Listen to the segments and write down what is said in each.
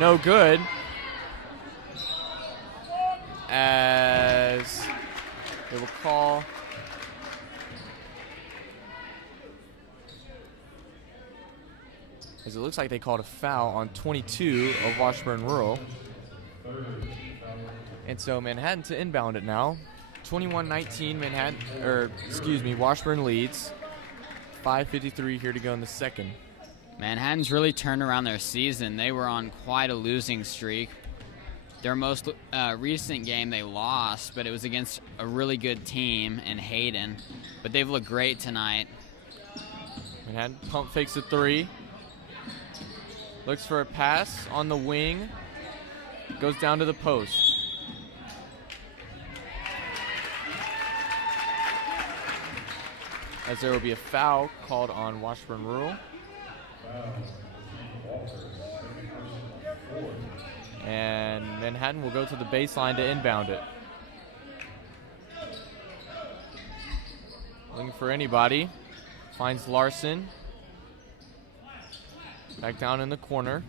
No good. As they will call as it looks like they called a foul on 22 of Washburn Rural. And so Manhattan to inbound it now. 21-19 Washburn leads. 5:53 here to go in the second. Manhattan's really turned around their season. They were on quite a losing streak. Their most recent game they lost, but it was against a really good team in Hayden. But they've looked great tonight. Manhattan pump fakes a three. Looks for a pass on the wing. Goes down to the post. As there will be a foul called on Washburn Rural. And Manhattan will go to the baseline to inbound it. Looking for anybody. Finds Larson. Back down in the corner.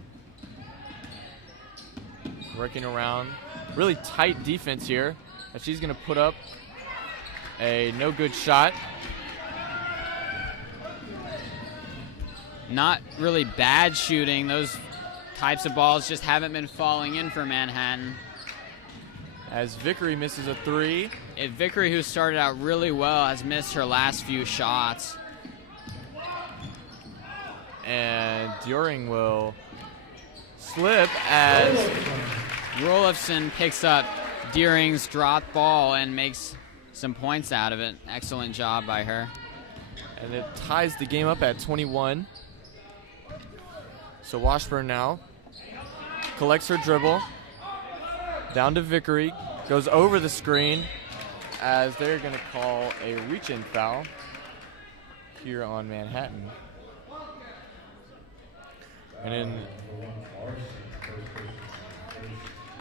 Working around. Really tight defense here. And she's going to put up a no good shot. Not really bad shooting. Those types of balls just haven't been falling in for Manhattan. As Vickery misses a three. Vickery, who started out really well, has missed her last few shots. And During will slip as Rolifson picks up Deering's dropped ball and makes some points out of it. Excellent job by her. And it ties the game up at 21. So Washburn now collects her dribble. Down to Vickery. Goes over the screen as they're going to call a reach-in foul here on Manhattan. And then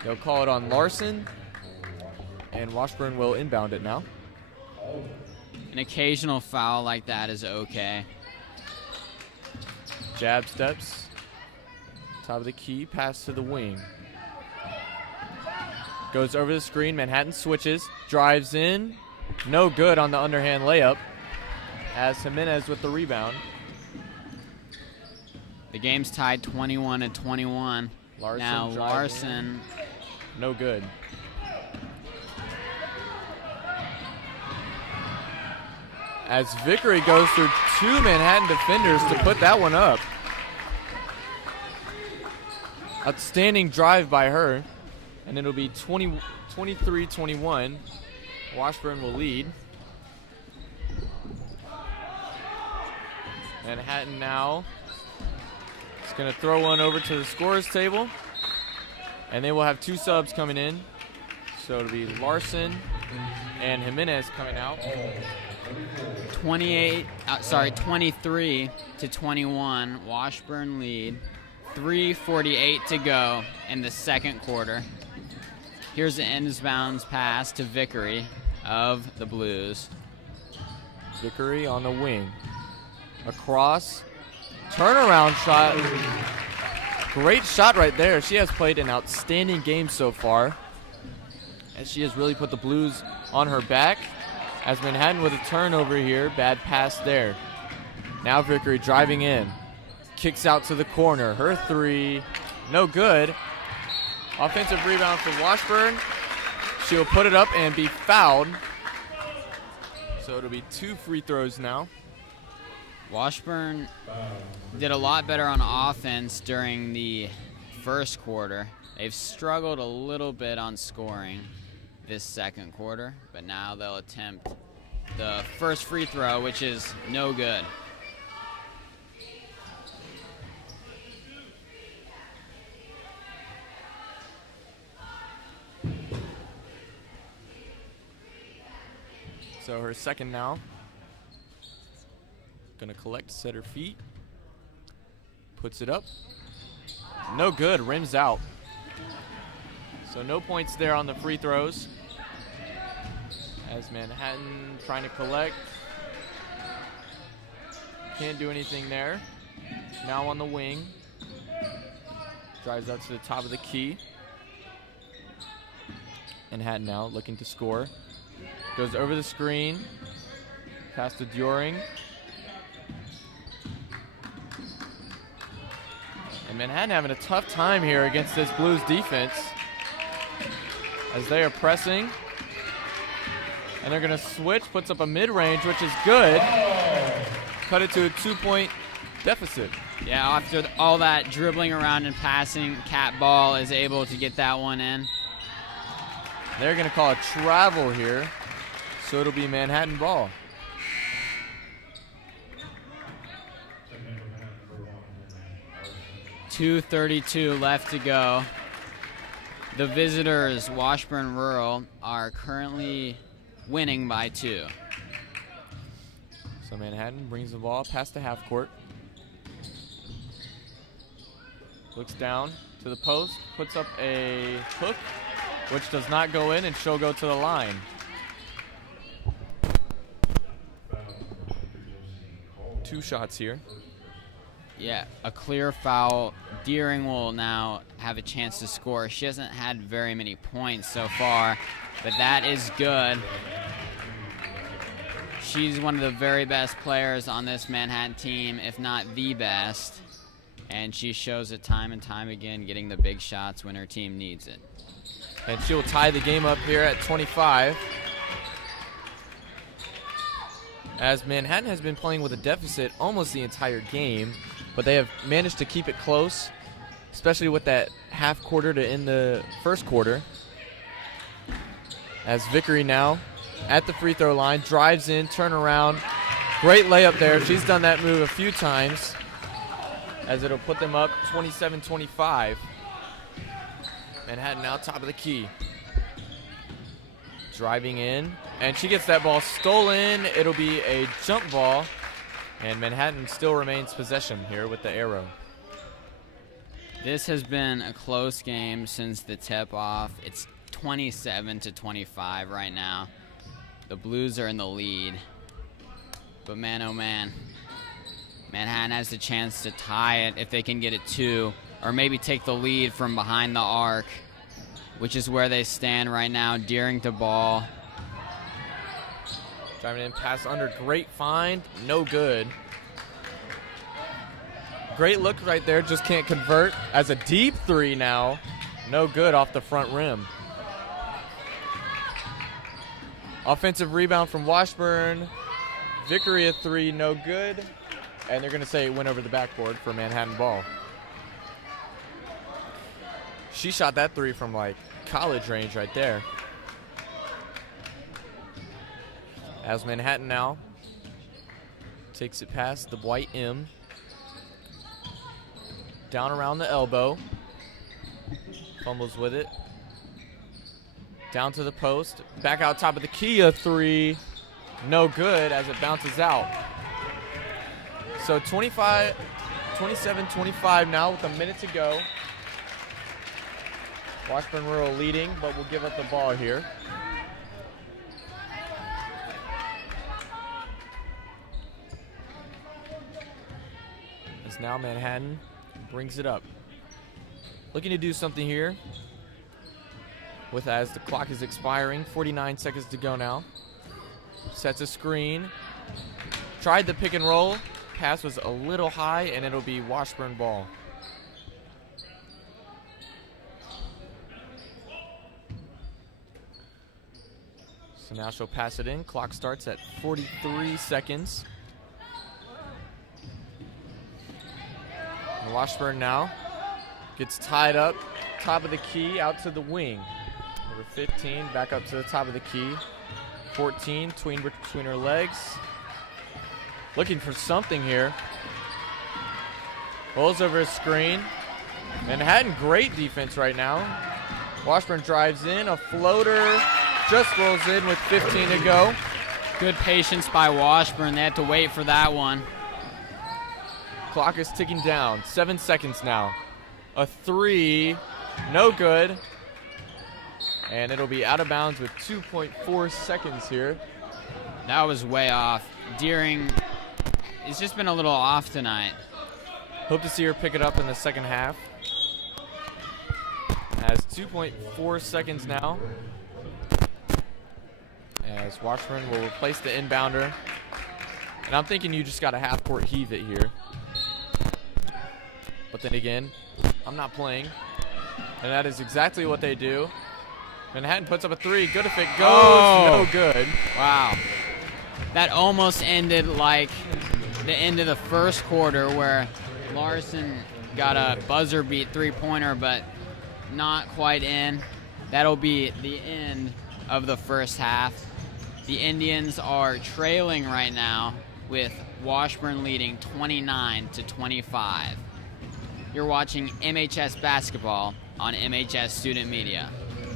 they'll call it on Larson, and Washburn will inbound it now. An occasional foul like that is okay. Jab steps, top of the key, pass to the wing. Goes over the screen, Manhattan switches, drives in, no good on the underhand layup, as Jimenez with the rebound. The game's tied 21-21. Now Larson. No good. As Vickery goes through two Manhattan defenders to put that one up. Outstanding drive by her. And it'll be 23-21. Washburn will lead. Manhattan now is going to throw one over to the scorer's table. And they will have two subs coming in. So it'll be Larson and Jimenez coming out. 23-21. Washburn lead. 3:48 to go in the second quarter. Here's the inbounds pass to Vickery of the Blues. Vickery on the wing. Across. Turnaround shot. Great shot right there. She has played an outstanding game so far. And she has really put the Blues on her back. As Manhattan with a turnover here. Bad pass there. Now Vickery driving in. Kicks out to the corner. Her three. No good. Offensive rebound for Washburn. She'll put it up and be fouled. So it'll be two free throws now. Washburn did a lot better on offense during the first quarter. They've struggled a little bit on scoring this second quarter, but now they'll attempt the first free throw, which is no good. So her second now. Gonna collect, set her feet. Puts it up. No good, rims out. So no points there on the free throws. As Manhattan trying to collect. Can't do anything there. Now on the wing. Drives out to the top of the key. Manhattan now looking to score. Goes over the screen. Pass to During. And Manhattan having a tough time here against this Blues defense as they are pressing. And they're going to switch, puts up a mid-range, which is good. Cut it to a 2-point deficit. Yeah, after all that dribbling around and passing, Cat Ball is able to get that one in. They're going to call a travel here, so it'll be Manhattan ball. .232 left to go. The visitors, Washburn Rural, are currently winning by 2. So Manhattan brings the ball past the half court. Looks down to the post, puts up a hook, which does not go in, and she'll go to the line. Two shots here. Yeah, a clear foul. Deering will now have a chance to score. She hasn't had very many points so far, but that is good. She's one of the very best players on this Manhattan team, if not the best. And she shows it time and time again, getting the big shots when her team needs it. And she'll tie the game up here at 25. As Manhattan has been playing with a deficit almost the entire game, but they have managed to keep it close, especially with that half quarter to end the first quarter. As Vickery now at the free throw line, drives in, turn around. Great layup there. She's done that move a few times, as it'll put them up 27-25. Manhattan now top of the key. Driving in, and she gets that ball stolen. It'll be a jump ball, and Manhattan still remains possession here with the arrow. This has been a close game since the tip-off. It's 27-25 right now. The Blues are in the lead. But man, oh man, Manhattan has the chance to tie it if they can get it 2, or maybe take the lead from behind the arc, which is where they stand right now. Deering to ball. Driving in, pass under, great find, no good. Great look right there, just can't convert. As a deep 3 now, no good off the front rim. Offensive rebound from Washburn. Vickery a 3, no good. And they're gonna say it went over the backboard for Manhattan ball. She shot that 3 from like college range right there. As Manhattan now takes it past the white M. Down around the elbow. Fumbles with it. Down to the post. Back out top of the key, a 3. No good as it bounces out. So 27-25 now with a minute to go. Washburn Rural leading, but we'll give up the ball here. As now Manhattan brings it up. Looking to do something here with as the clock is expiring. 49 seconds to go now. Sets a screen. Tried the pick and roll. Pass was a little high, and it'll be Washburn ball. So now she'll pass it in. Clock starts at 43 seconds. And Washburn now gets tied up. Top of the key, out to the wing. Number 15, back up to the top of the key. 14, between her legs. Looking for something here. Rolls over a screen. Manhattan, great defense right now. Washburn drives in, a floater. Just rolls in with 15 to go. Good patience by Washburn. They had to wait for that one. Clock is ticking down. 7 seconds now. A 3, no good. And it'll be out of bounds with 2.4 seconds here. That was way off. Deering, it's just been a little off tonight. Hope to see her pick it up in the second half. Has 2.4 seconds now. As Washburn will replace the inbounder. And I'm thinking you just got to half-court heave it here. But then again, I'm not playing. And that is exactly what they do. Manhattan puts up a three. Good if it goes. Oh. No good. Wow. That almost ended like the end of the first quarter where Larson got a buzzer beat three-pointer, but not quite in. That'll be the end of the first half. The Indians are trailing right now with Washburn leading 29-25. You're watching MHS basketball on MHS Student Media.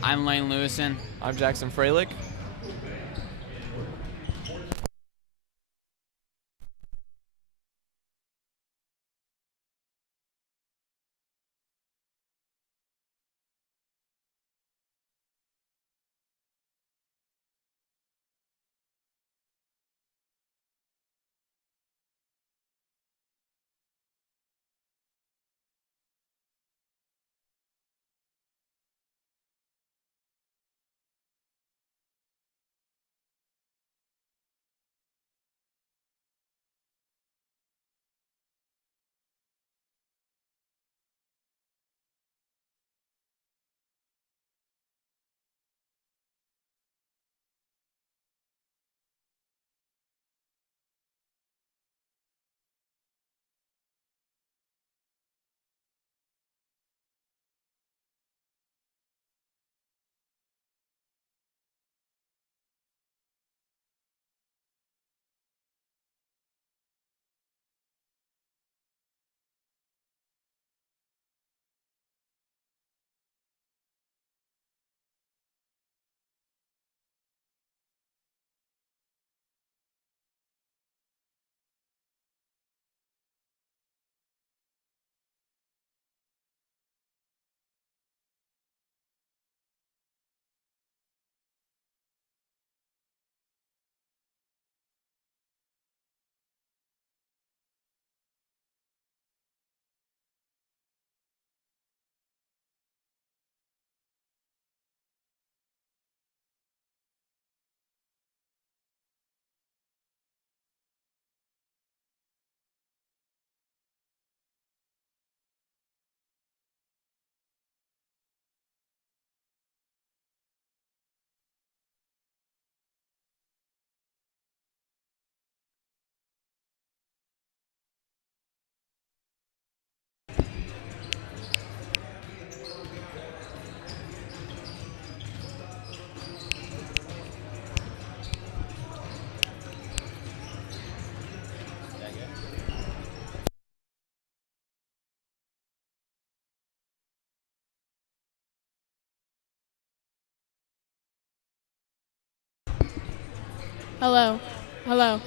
I'm Lane Lewison. I'm Jackson Freilich. Hello. Hello.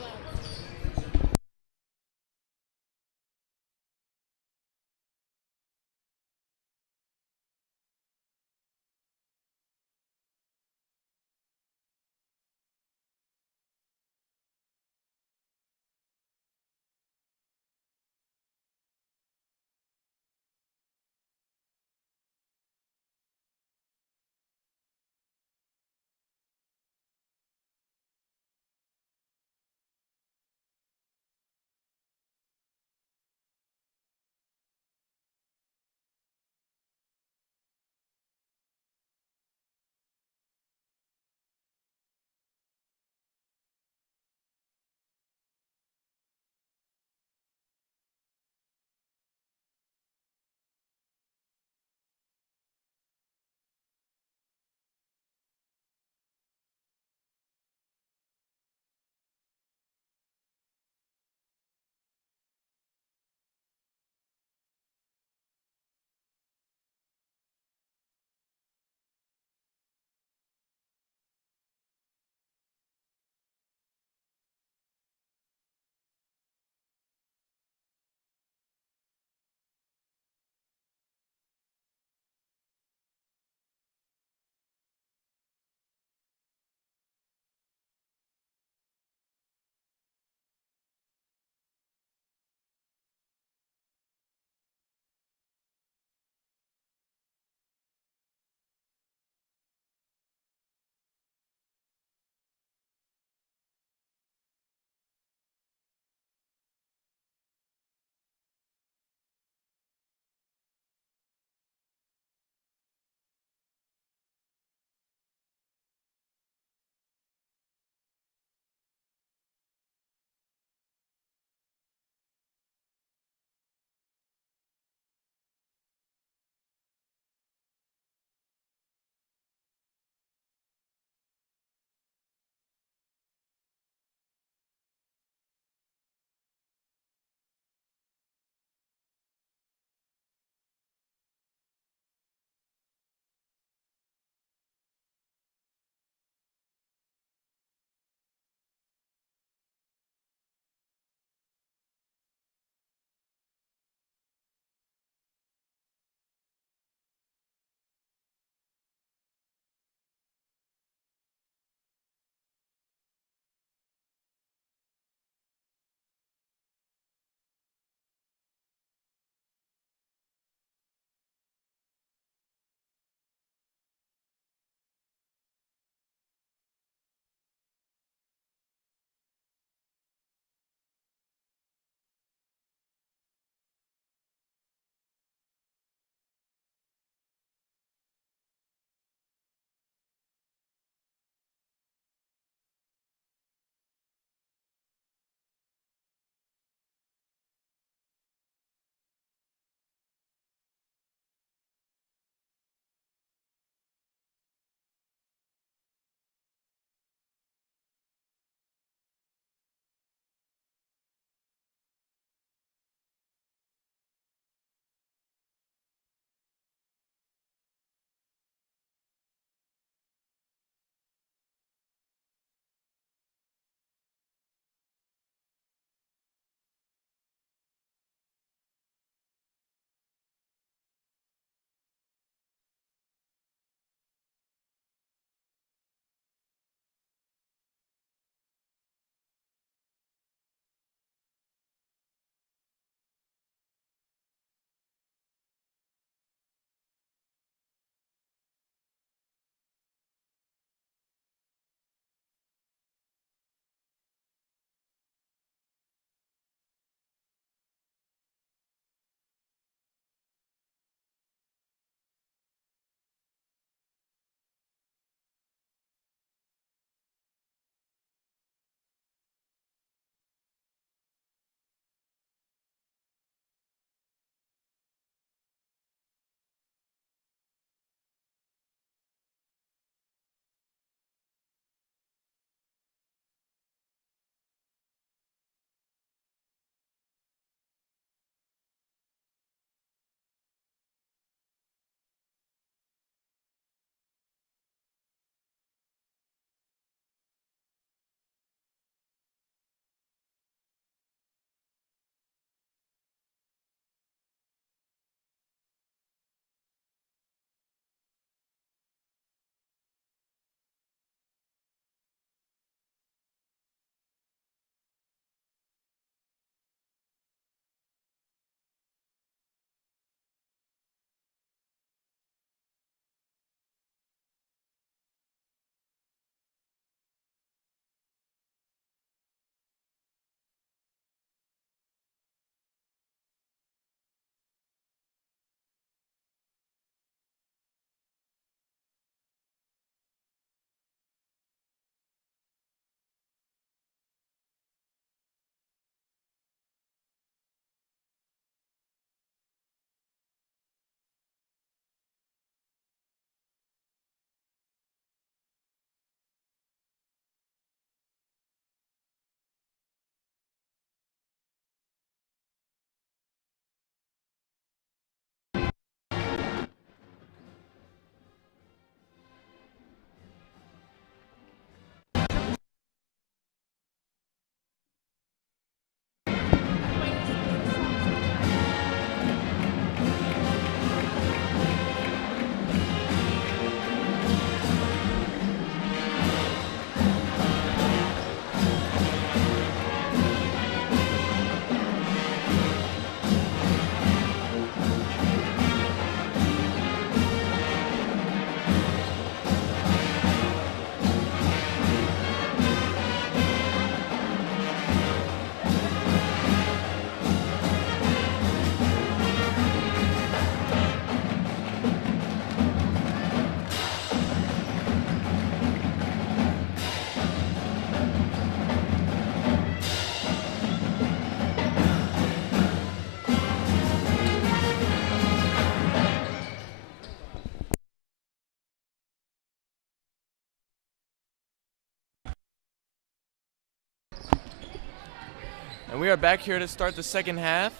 And we are back here to start the second half,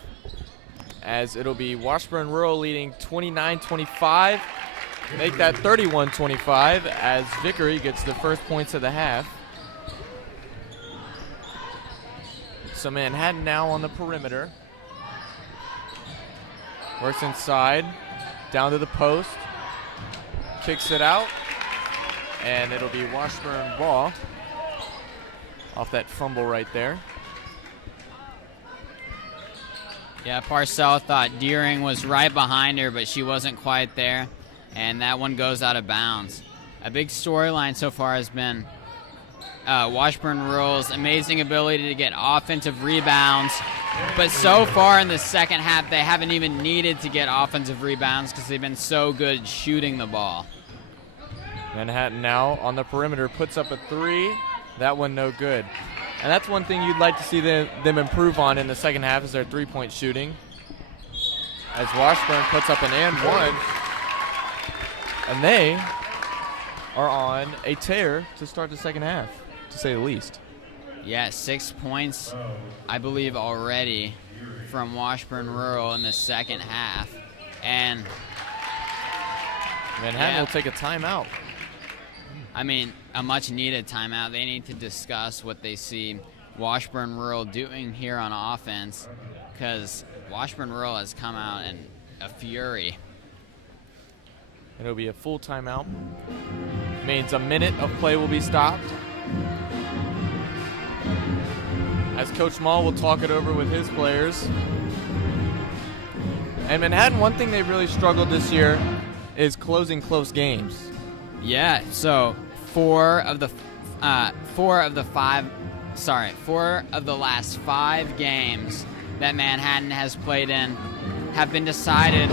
as it'll be Washburn Rural leading 29-25. Make that 31-25 as Vickery gets the first points of the half. So Manhattan now on the perimeter. Works inside, down to the post, kicks it out, and it'll be Washburn ball off that fumble right there. Yeah, Parcell thought Deering was right behind her, but she wasn't quite there, and that one goes out of bounds. A big storyline so far has been Washburn Rural's amazing ability to get offensive rebounds, but so far in the second half, they haven't even needed to get offensive rebounds because they've been so good shooting the ball. Manhattan now on the perimeter puts up a three. That one no good. And that's one thing you'd like to see them improve on in the second half is their three-point shooting. As Washburn puts up an and one. And they are on a tear to start the second half, to say the least. Yeah, 6 points, I believe, already from Washburn Rural in the second half. And Manhattan will take a timeout. I mean, a much-needed timeout. They need to discuss what they see Washburn Rural doing here on offense, because Washburn Rural has come out in a fury. It'll be a full timeout. Means a minute of play will be stopped. As Coach Mall will talk it over with his players. And Manhattan, one thing they really struggled this year is closing close games. Yeah, so four of the last 5 games that Manhattan has played in have been decided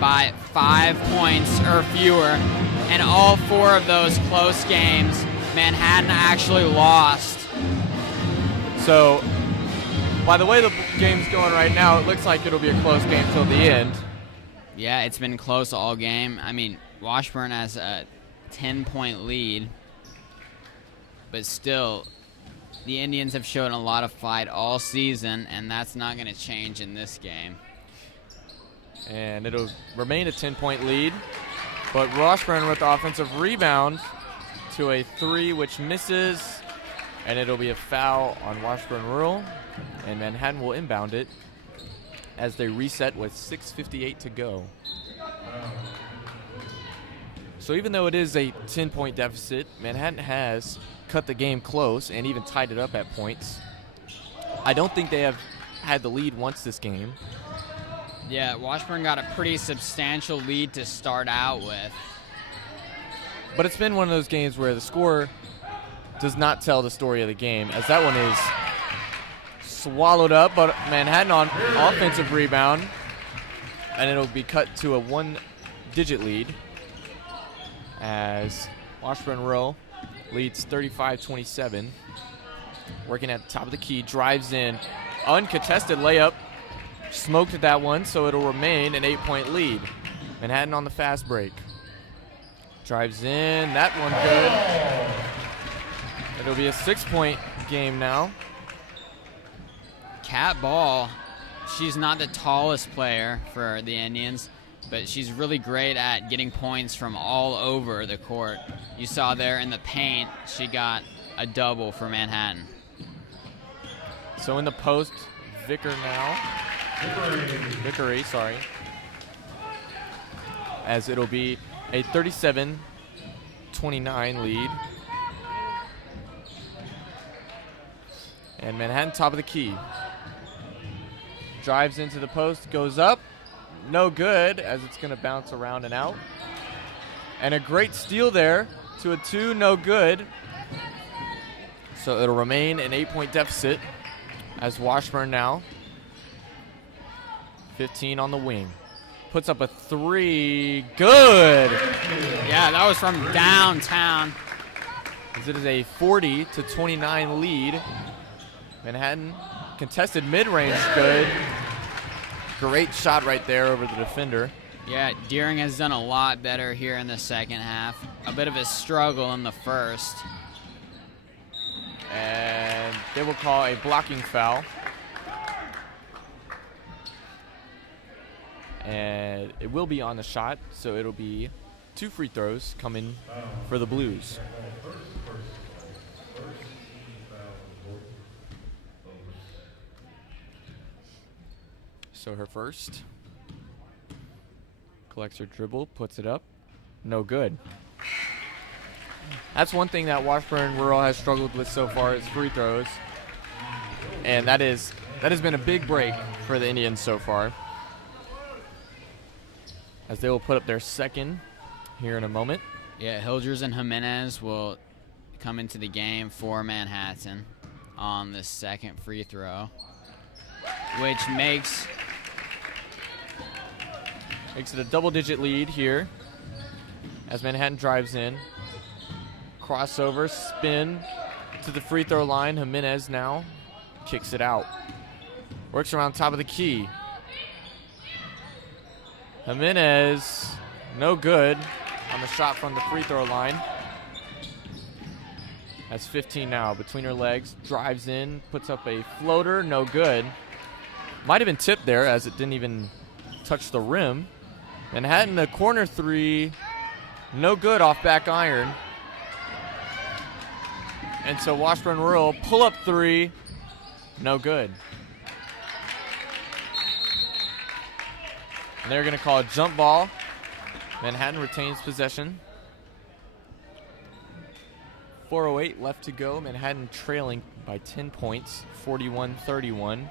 by 5 points or fewer, and all 4 of those close games Manhattan actually lost. So, by the way the game's going right now, it looks like it'll be a close game till the end. Yeah, it's been close all game. I mean, Washburn has a 10-point lead, but still, the Indians have shown a lot of fight all season, and that's not going to change in this game. And it'll remain a 10-point lead, but Washburn with the offensive rebound to a 3, which misses, and it'll be a foul on Washburn Rural, and Manhattan will inbound it as they reset with 6:58 to go. So even though it is a 10-point deficit, Manhattan has cut the game close and even tied it up at points. I don't think they have had the lead once this game. Yeah, Washburn got a pretty substantial lead to start out with. But it's been one of those games where the score does not tell the story of the game, as that one is swallowed up, but Manhattan on offensive rebound, and it'll be cut to a 1-digit lead as Washburn Rural leads 35-27. Working at the top of the key, drives in, uncontested layup, smoked that one, so it'll remain an 8-point lead. Manhattan on the fast break. Drives in, that one good. It'll be a 6-point game now. Cat Ball, she's not the tallest player for the Indians, but she's really great at getting points from all over the court. You saw there in the paint, she got a double for Manhattan. So in the post, Vickery, sorry. As it'll be a 37-29 lead. And Manhattan top of the key. Drives into the post, goes up. No good, as it's going to bounce around and out. And a great steal there to a 2, no good. So it'll remain an 8-point deficit as Washburn now, 15 on the wing. Puts up a 3, good. Yeah, that was from downtown. As it is a 40-29 lead. Manhattan contested mid-range, good. Great shot right there over the defender. Yeah, Deering has done a lot better here in the second half. A bit of a struggle in the first. And they will call a blocking foul And it will be on the shot, so it'll be 2 free throws coming for the Blues. So her first. Collects her dribble, puts it up. No good. That's one thing that Washburn Rural has struggled with so far is free throws. And that has been a big break for the Indians so far, as they will put up their second here in a moment. Yeah, Hildress and Jimenez will come into the game for Manhattan on the second free throw, which makes it a double-digit lead here as Manhattan drives in. Crossover, spin to the free throw line. Jimenez now kicks it out. Works around top of the key. Jimenez, no good on the shot from the free throw line. That's 15 now, between her legs, drives in, puts up a floater, no good. Might have been tipped there as it didn't even touch the rim. Manhattan, a corner three, no good off back iron. And so Washburn Rural, pull up three, no good. And they're going to call a jump ball. Manhattan retains possession. 4:08 left to go. Manhattan trailing by 10 points, 41-31.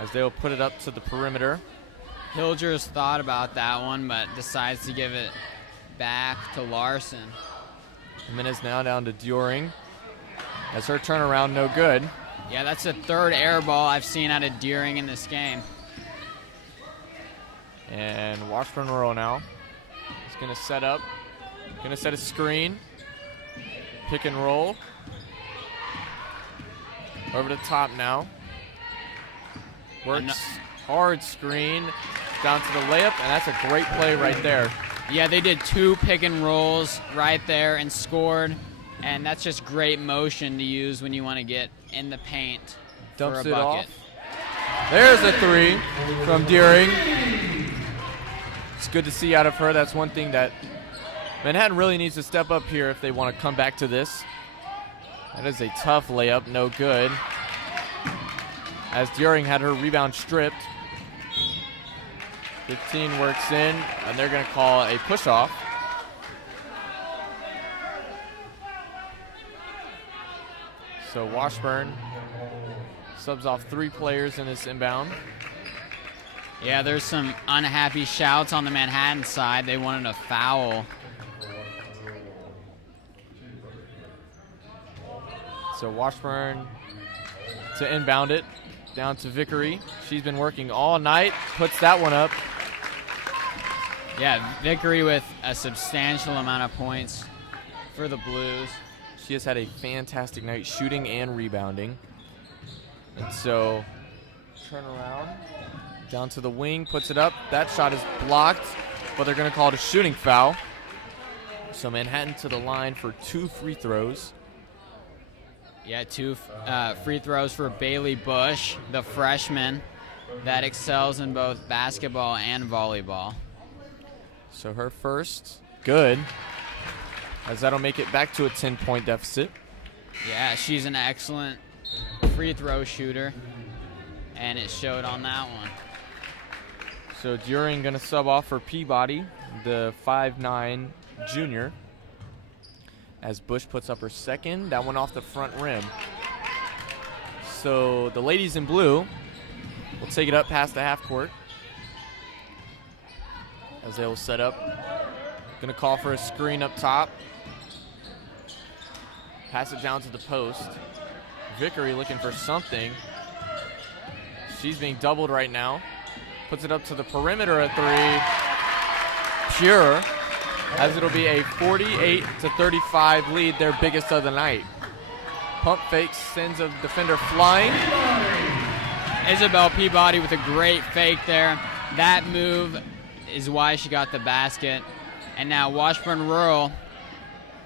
As they'll put it up to the perimeter. Hildress thought about that one, but decides to give it back to Larson. Jimenez now down to During. As her turnaround, no good. Yeah, that's the third air ball I've seen out of Deering in this game. And Washburn Rural now is going to set up. Going to set a screen. Pick and roll. Over the top now. Works hard screen down to the layup, and that's a great play right there. Yeah, they did 2 pick and rolls right there and scored, and that's just great motion to use when you want to get in the paint Dumps for a it bucket. off. There's a three from Deering. It's good to see out of her. That's one thing that Manhattan really needs to step up here if they want to come back to this. That is a tough layup, no good. As Deering had her rebound stripped. 15 works in, and they're going to call a push-off. So Washburn subs off 3 players in this inbound. Yeah, there's some unhappy shouts on the Manhattan side. They wanted a foul. So Washburn to inbound it down to Vickery. She's been working all night, puts that one up. Yeah, Vickery with a substantial amount of points for the Blues. She has had a fantastic night shooting and rebounding. And so, turn around, down to the wing, puts it up. That shot is blocked, but they're going to call it a shooting foul. So Manhattan to the line for 2 free throws. Yeah, 2 free throws for Bailey Bush, the freshman that excels in both basketball and volleyball. So her first, good, as that'll make it back to a 10-point deficit. Yeah, she's an excellent free throw shooter, and it showed on that one. So During going to sub off for Peabody, the 5'9" junior, as Bush puts up her second. That one off the front rim. So the ladies in blue will take it up past the half court, as they will set up. Going to call for a screen up top. Pass it down to the post. Vickery looking for something. She's being doubled right now. Puts it up to the perimeter at 3. Pure, as it'll be a 48-35 lead, their biggest of the night. Pump fake sends a defender flying. Isabel Peabody with a great fake there. That move is why she got the basket. And now Washburn Rural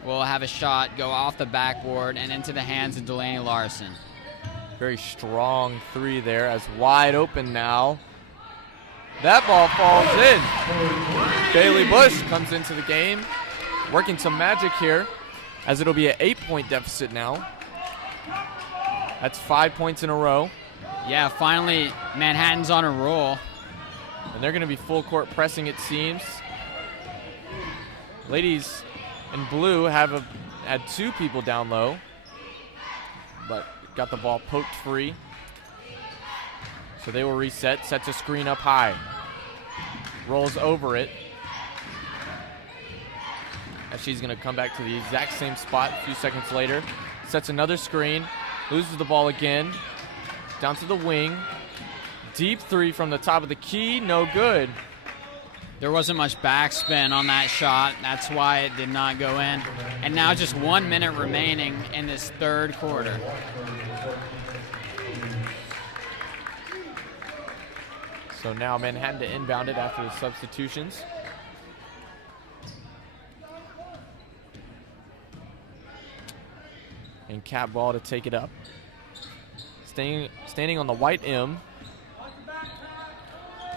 will have a shot go off the backboard and into the hands of Delaney Larson. Very strong 3 there, as wide open now That ball falls in. Bailey Bush comes into the game, working some magic here, as it'll be an 8-point deficit now. That's 5 points in a row. Yeah, finally Manhattan's on a roll. And they're going to be full court pressing, it seems. Ladies in blue had 2 people down low, but got the ball poked free. So they will reset, sets a screen up high. Rolls over it. As she's going to come back to the exact same spot a few seconds later. Sets another screen, loses the ball again. Down to the wing. Deep 3 from the top of the key, no good. There wasn't much backspin on that shot. That's why it did not go in. And now just 1 minute remaining in this third quarter. So now Manhattan to inbound it after the substitutions. And Cat Ball to take it up. Standing on the white M.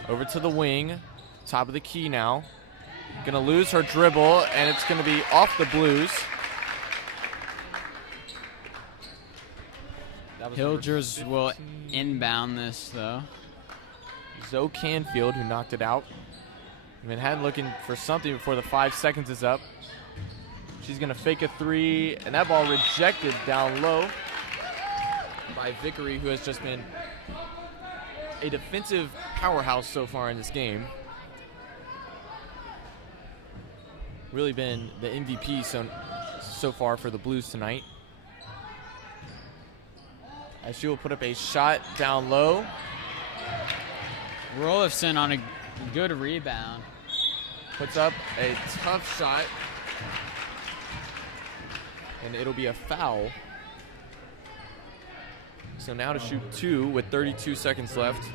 Over to the wing. Top of the key now. Gonna lose her dribble, and it's gonna be off the Blues. Hilgers will inbound this, though. Zoe Canfield, who knocked it out. Manhattan looking for something before the 5 seconds is up. She's gonna fake a 3, and that ball rejected down low by Vickery, who has just been a defensive powerhouse so far in this game. Really been the MVP so far for the Blues tonight. As she will put up a shot down low. Rolifson on a good rebound. Puts up a tough shot. And it'll be a foul. So now to shoot 2 with 32 seconds left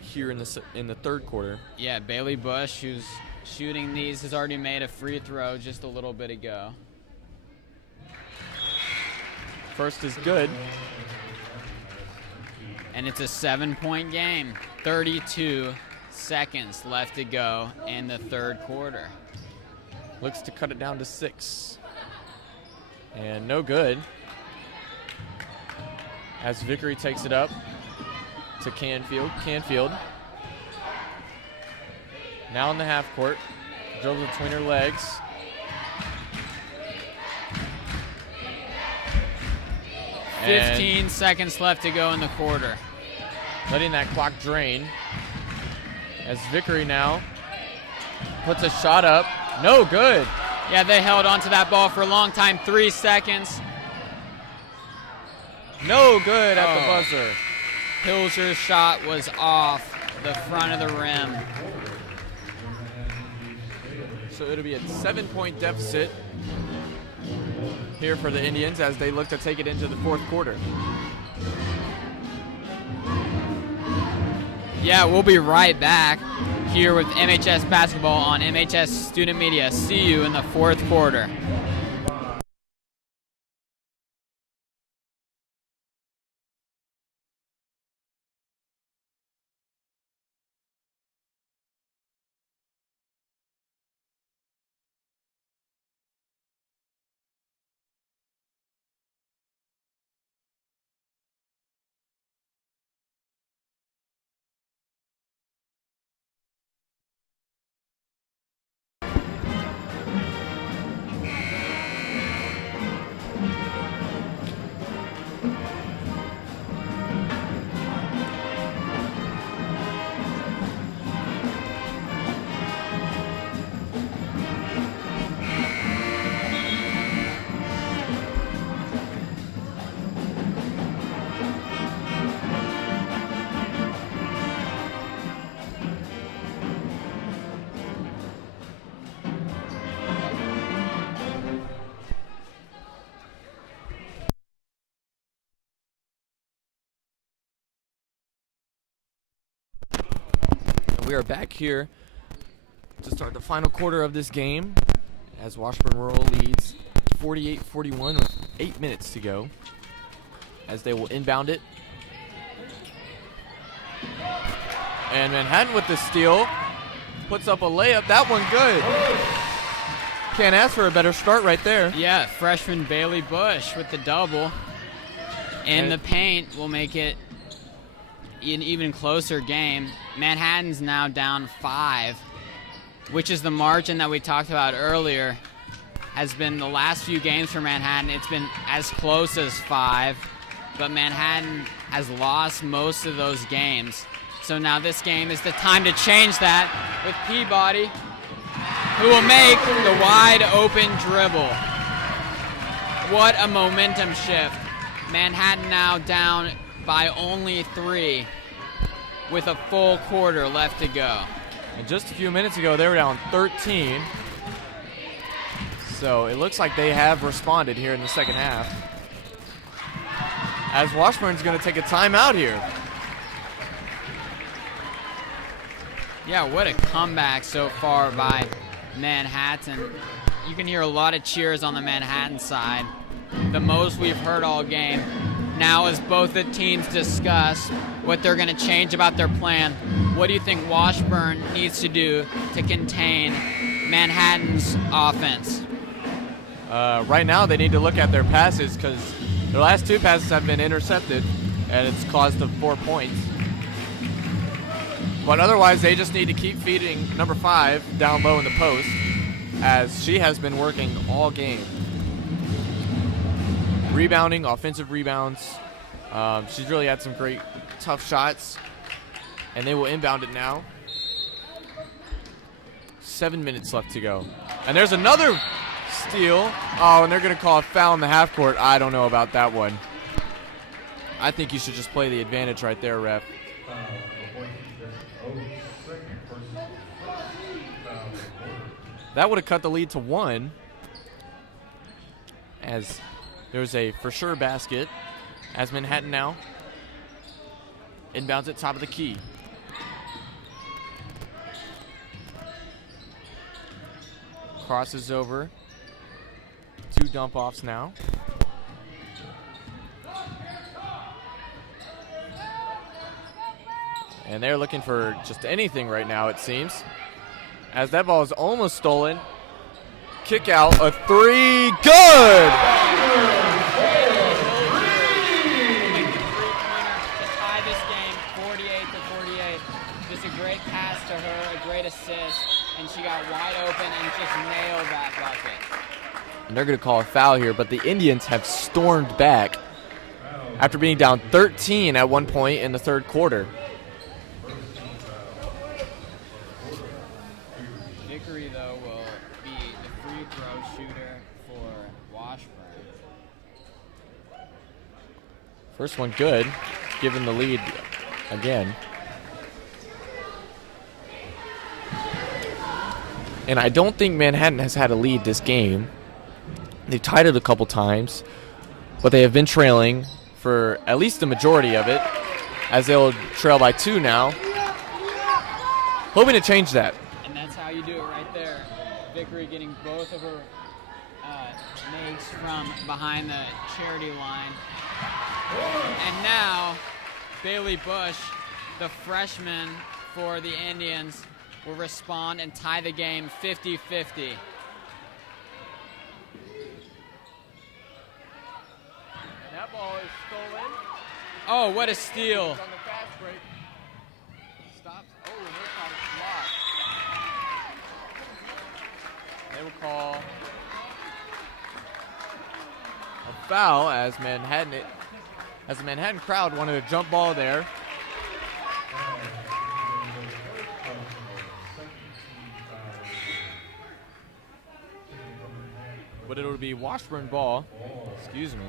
here in the third quarter. Yeah, Bailey Bush, who's shooting these, has already made a free throw just a little bit ago. First is good. And it's a 7-point game. 32 seconds left to go in the third quarter. Looks to cut it down to 6. And no good. As Vickery takes it up to Canfield. Canfield now in the half court. Dribbles between her legs. And 15 seconds left to go in the quarter. Letting that clock drain. As Vickery now puts a shot up. No good. Yeah, they held onto that ball for a long time. 3 seconds. No good at the buzzer. Hilger's shot was off the front of the rim. So it'll be a 7-point deficit here for the Indians as they look to take it into the fourth quarter. Yeah, we'll be right back here with MHS basketball on MHS Student Media. See you in the fourth quarter. We are back here to start the final quarter of this game as Washburn Rural leads 48-41 with 8 minutes to go as they will inbound it. And Manhattan with the steal. Puts up a layup. That one good. Can't ask for a better start right there. Yeah, freshman Bailey Bush with the double. And the paint will make it an even closer game. Manhattan's now down 5, which is the margin that we talked about earlier. Has been the last few games for Manhattan. It's been as close as 5, but Manhattan has lost most of those games. So now this game is the time to change that with Peabody, who will make the wide open dribble. What a momentum shift. Manhattan now down by only 3 with a full quarter left to go. And just a few minutes ago, they were down 13. So it looks like they have responded here in the second half. As Washburn's going to take a timeout here. Yeah, what a comeback so far by Manhattan. You can hear a lot of cheers on the Manhattan side. The most we've heard all game. Now as both the teams discuss what they're going to change about their plan, what do you think Washburn needs to do to contain Manhattan's offense? Right now they need to look at their passes because their last 2 passes have been intercepted and it's caused them 4 points. But otherwise they just need to keep feeding number 5 down low in the post as she has been working all game. Rebounding, offensive rebounds. She's really had some great tough shots and they will inbound it now. 7 minutes left to go. And there's another steal. Oh, and they're going to call a foul in the half court. I don't know about that one. I think you should just play the advantage right there, ref. That would have cut the lead to 1 as there's a for sure basket as Manhattan now inbounds at top of the key. Crosses over. 2 dump offs now. And they're looking for just anything right now, it seems. As that ball is almost stolen. Kick out, a 3, good! To tie this game 48-48. Just a great pass to her, a great assist, and she got wide open and just nailed that bucket. And they're going to call a foul here, but the Indians have stormed back after being down 13 at one point in the third quarter. Vickery, though, will be the free throw shooter for Washburn. First one good, given the lead again. And I don't think Manhattan has had a lead this game. They've tied it a couple times, but they have been trailing for at least the majority of it, as they'll trail by 2 now. Hoping to change that. And that's how you do it right there. Vickery getting both of her makes from behind the charity line. And now, Bailey Bush, the freshman for the Indians, will respond and tie the game 50-50. That ball is stolen. Oh, what a steal. On the fast break. Stops. Oh, no shot. They will call a foul as the Manhattan crowd wanted a jump ball there. But it would be Washburn ball. Excuse me.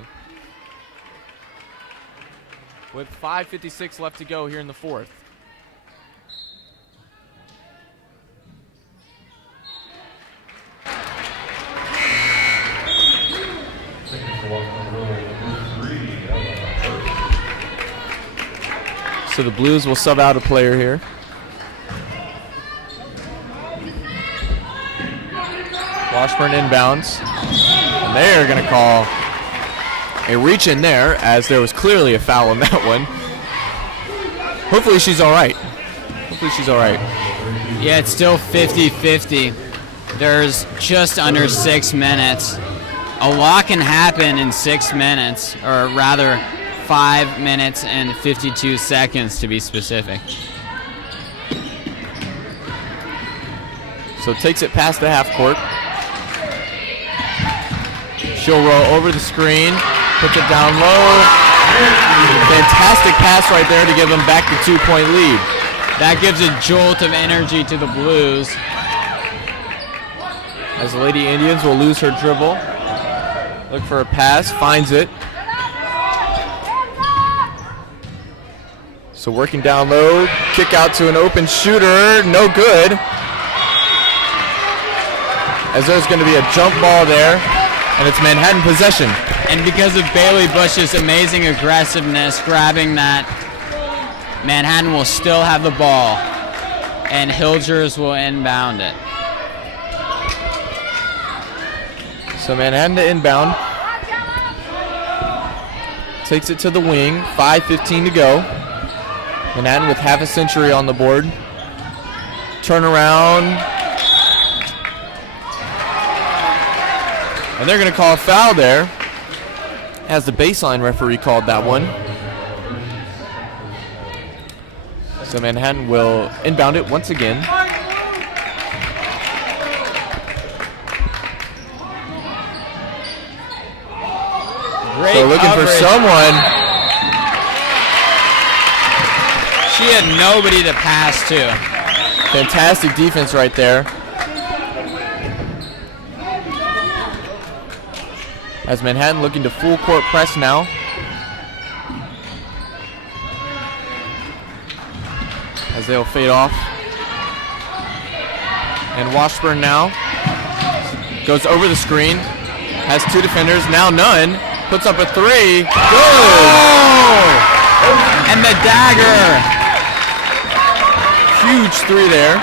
With 5:56 left to go here in the fourth. So the Blues will sub out a player here. Washburn inbounds. And they're going to call a reach in there, as there was clearly a foul on that one. Hopefully she's all right. hopefully she's all right. Yeah, it's still 50-50. There's just under 6 minutes. A lot can happen in 6 minutes, or rather 5 minutes and 52 seconds to be specific. So takes it past the half court. She'll roll over the screen, puts it down low. Fantastic pass right there to give them back the 2-point lead. That gives a jolt of energy to the Blues. As the Lady Indians will lose her dribble. Look for a pass, finds it. So working down low, kick out to an open shooter, no good. As there's going to be a jump ball there, and it's Manhattan possession. And because of Bailey Bush's amazing aggressiveness grabbing that, Manhattan will still have the ball, and Hilgers will inbound it. So Manhattan to inbound. Takes it to the wing, 5:15 to go. Manhattan with half a century on the board. Turnaround. And they're going to call a foul there, as the baseline referee called that one. So Manhattan will inbound it once again. Great So looking coverage. for someone. She had nobody to pass to. Fantastic defense right there. As Manhattan looking to full court press now. As they'll fade off. And Washburn now goes over the screen. Has 2 defenders, now none. Puts up a 3. Good! Oh! And the dagger. Huge 3 there.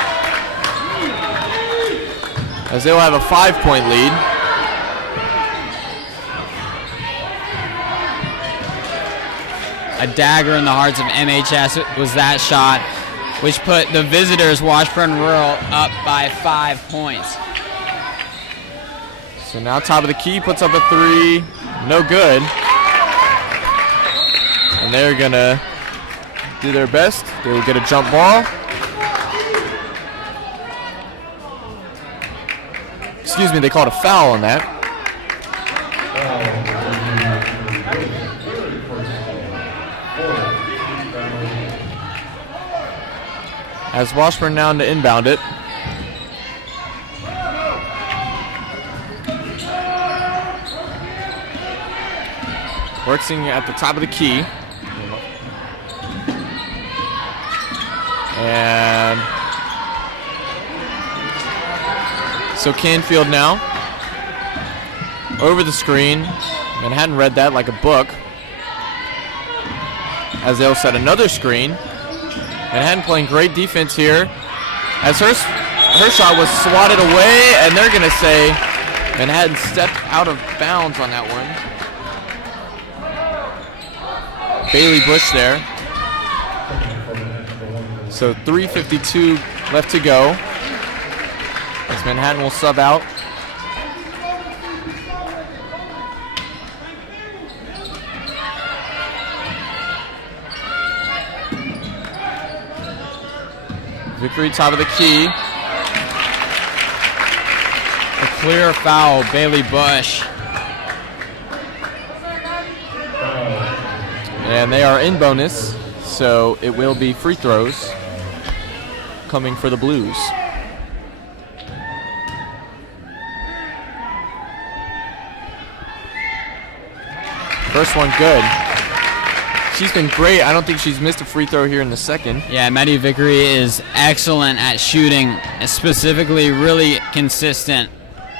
As they'll have a 5-point lead. A dagger in the hearts of MHS was that shot, which put the visitors, Washburn Rural, up by 5 points. So now top of the key, puts up a 3. No good. And they're going to do their best. They will get a jump ball. Excuse me, they called a foul on that. As Washburn now to inbound it. Working at the top of the key. And so Canfield now. Over the screen. Manhattan read that like a book. As they'll set another screen. Manhattan playing great defense here. As her shot was swatted away, and they're going to say Manhattan stepped out of bounds on that one. Bailey Bush there. So 3:52 left to go. As Manhattan will sub out. Vickery, top of the key. A clear foul, Bailey Bush. And they are in bonus, so it will be free throws coming for the Blues. First one good. She's been great. I don't think she's missed a free throw here in the second. Yeah, Maddie Vickery is excellent at shooting, specifically really consistent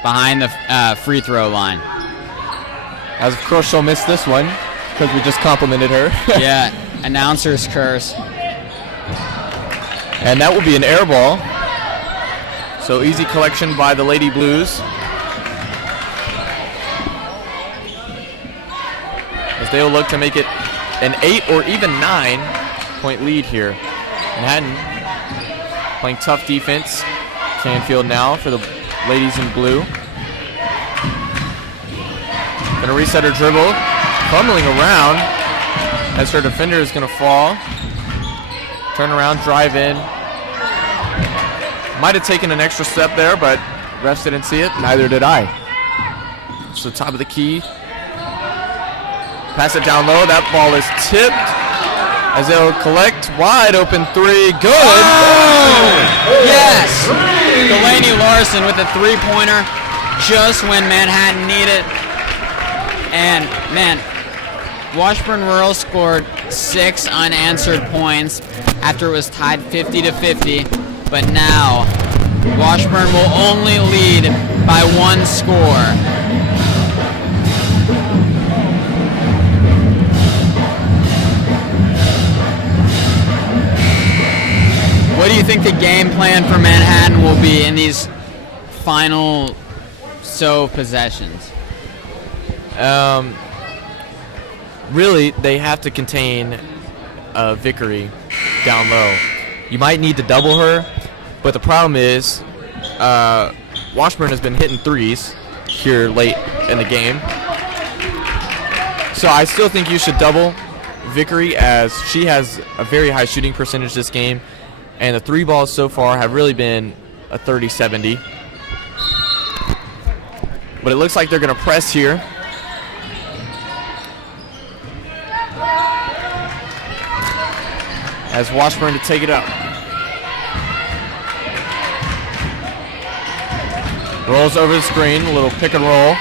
behind the free throw line. As of course she'll miss this one because we just complimented her. Yeah, announcer's curse. And that will be an air ball. So easy collection by the Lady Blues. As they'll look to make it an 8 or even 9-point lead here. Manhattan playing tough defense. Canfield now for the ladies in blue. Gonna reset her dribble. Fumbling around as her defender is gonna fall. Turn around, drive in. Might have taken an extra step there, but refs didn't see it. Neither did I. So top of the key. Pass it down low. That ball is tipped as they'll collect. Wide open three. Good. Oh! Yes. Delaney Larson with a three-pointer just when Manhattan needed it. And, man, Washburn Rural scored 6 unanswered points after it was tied 50-50. But now, Washburn will only lead by 1 score. What do you think the game plan for Manhattan will be in these final possessions? Really, they have to contain Vickery down low. You might need to double her, but the problem is Washburn has been hitting threes here late in the game. So I still think you should double Vickery, as she has a very high shooting percentage this game, and the 3 balls so far have really been a 30-70. But it looks like they're going to press here. As Washburn to take it up. Rolls over the screen, a little pick and roll.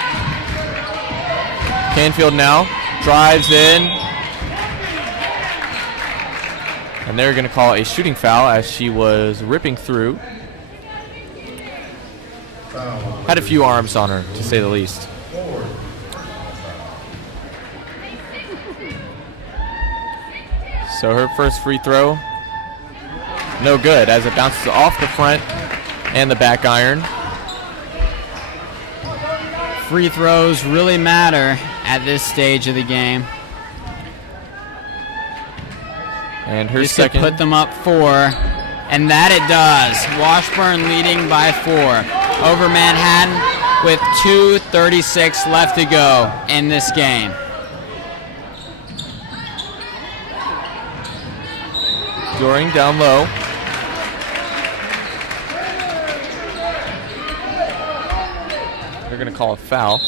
Canfield now drives in. And they're going to call a shooting foul as she was ripping through. Had a few arms on her, to say the least. So her first free throw, no good, as it bounces off the front and the back iron. Free throws really matter at this stage of the game. And her this second. Could put them up 4, and that it does. Washburn leading by 4 over Manhattan with 2:36 left to go in this game. Doring down low. They're going to call a foul.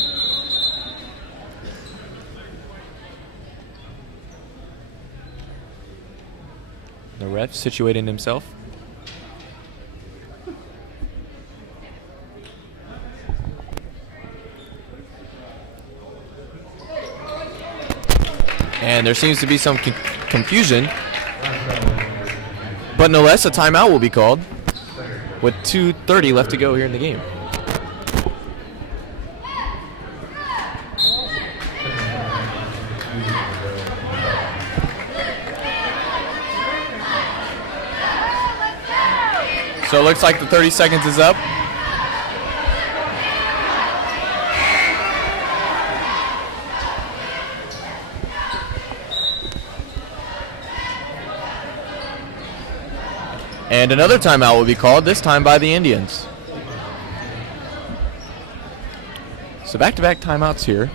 The ref situating himself. And there seems to be some confusion. But no less, a timeout will be called with 2:30 left to go here in the game. So it looks like the 30 seconds is up. And another timeout will be called, this time by the Indians. So back-to-back timeouts here.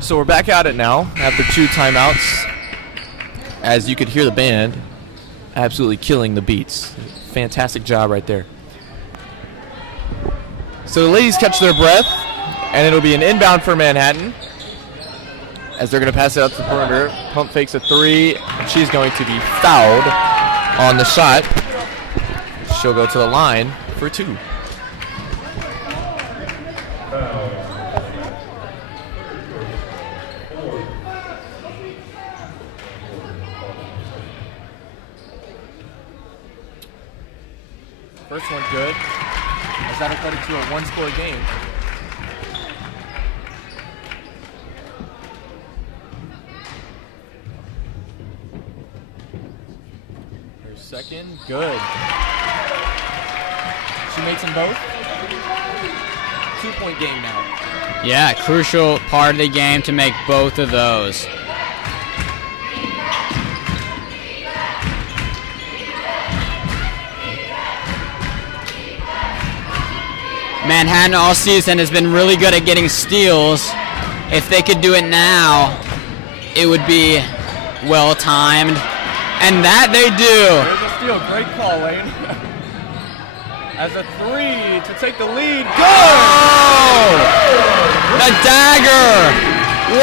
So we're back at it now after 2 timeouts. As you could hear the band absolutely killing the beats. Fantastic job right there. So So the ladies catch their breath, and it'll be an inbound for Manhattan as they're going to pass it out to the perimeter. Pump fakes a three, and she's going to be fouled on the shot. She'll go to the line for two. First one good, as that'll cut it to a one-score game. Her second, good. She makes them both. 2-point game now. Yeah, crucial part of the game to make both of those. Manhattan all season has been really good at getting steals. If they could do it now, it would be well timed. And that they do. There's a steal. Great call, Lane. As a three to take the lead. Good! Oh! The dagger!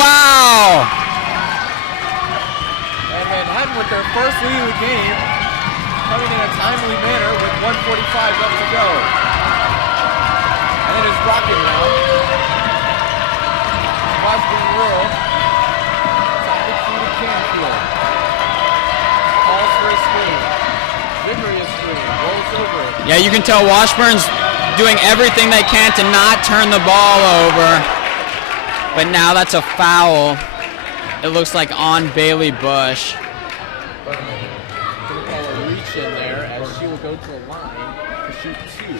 Wow! And Manhattan with their first lead of the game, coming in a timely manner with 1:45 left to go. And it is rocking now. Washburn Rural. Top the key to Canfield. Calls for a screen. Vigorous screen. Rolls over it. Yeah, you can tell Washburn's doing everything they can to not turn the ball over. But now that's a foul. It looks like on Bailey Bush. Going to call a reach in there as she will go to the line to shoot two.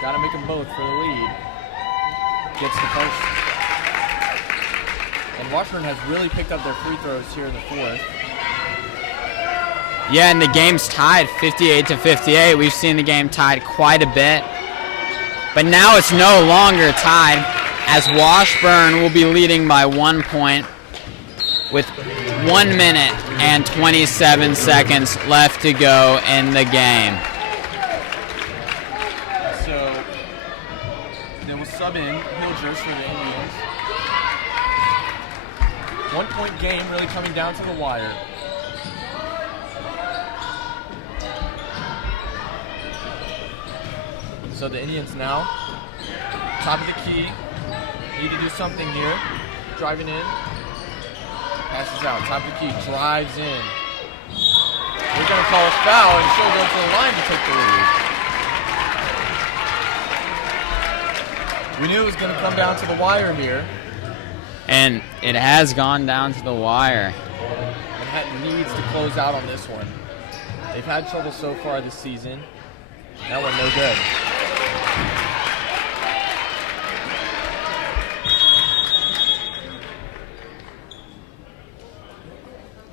Got to make them both for the lead. Gets the first. And Washburn has really picked up their free throws here in the fourth. Yeah, and the game's tied 58-58. We've seen the game tied quite a bit. But now it's no longer tied, as Washburn will be leading by 1 point with 1 minute and 27 seconds left to go in the game. So they will sub in Hildress for the Indians. 1 point game really coming down to the wire. So the Indians now, top of the key, need to do something here. Driving in, passes out, top of the key, drives in. We're going to call a foul, and she'll go to the line to take the lead. We knew it was going to come down to the wire here. And it has gone down to the wire. Manhattan needs to close out on this one. They've had trouble so far this season. That one no good.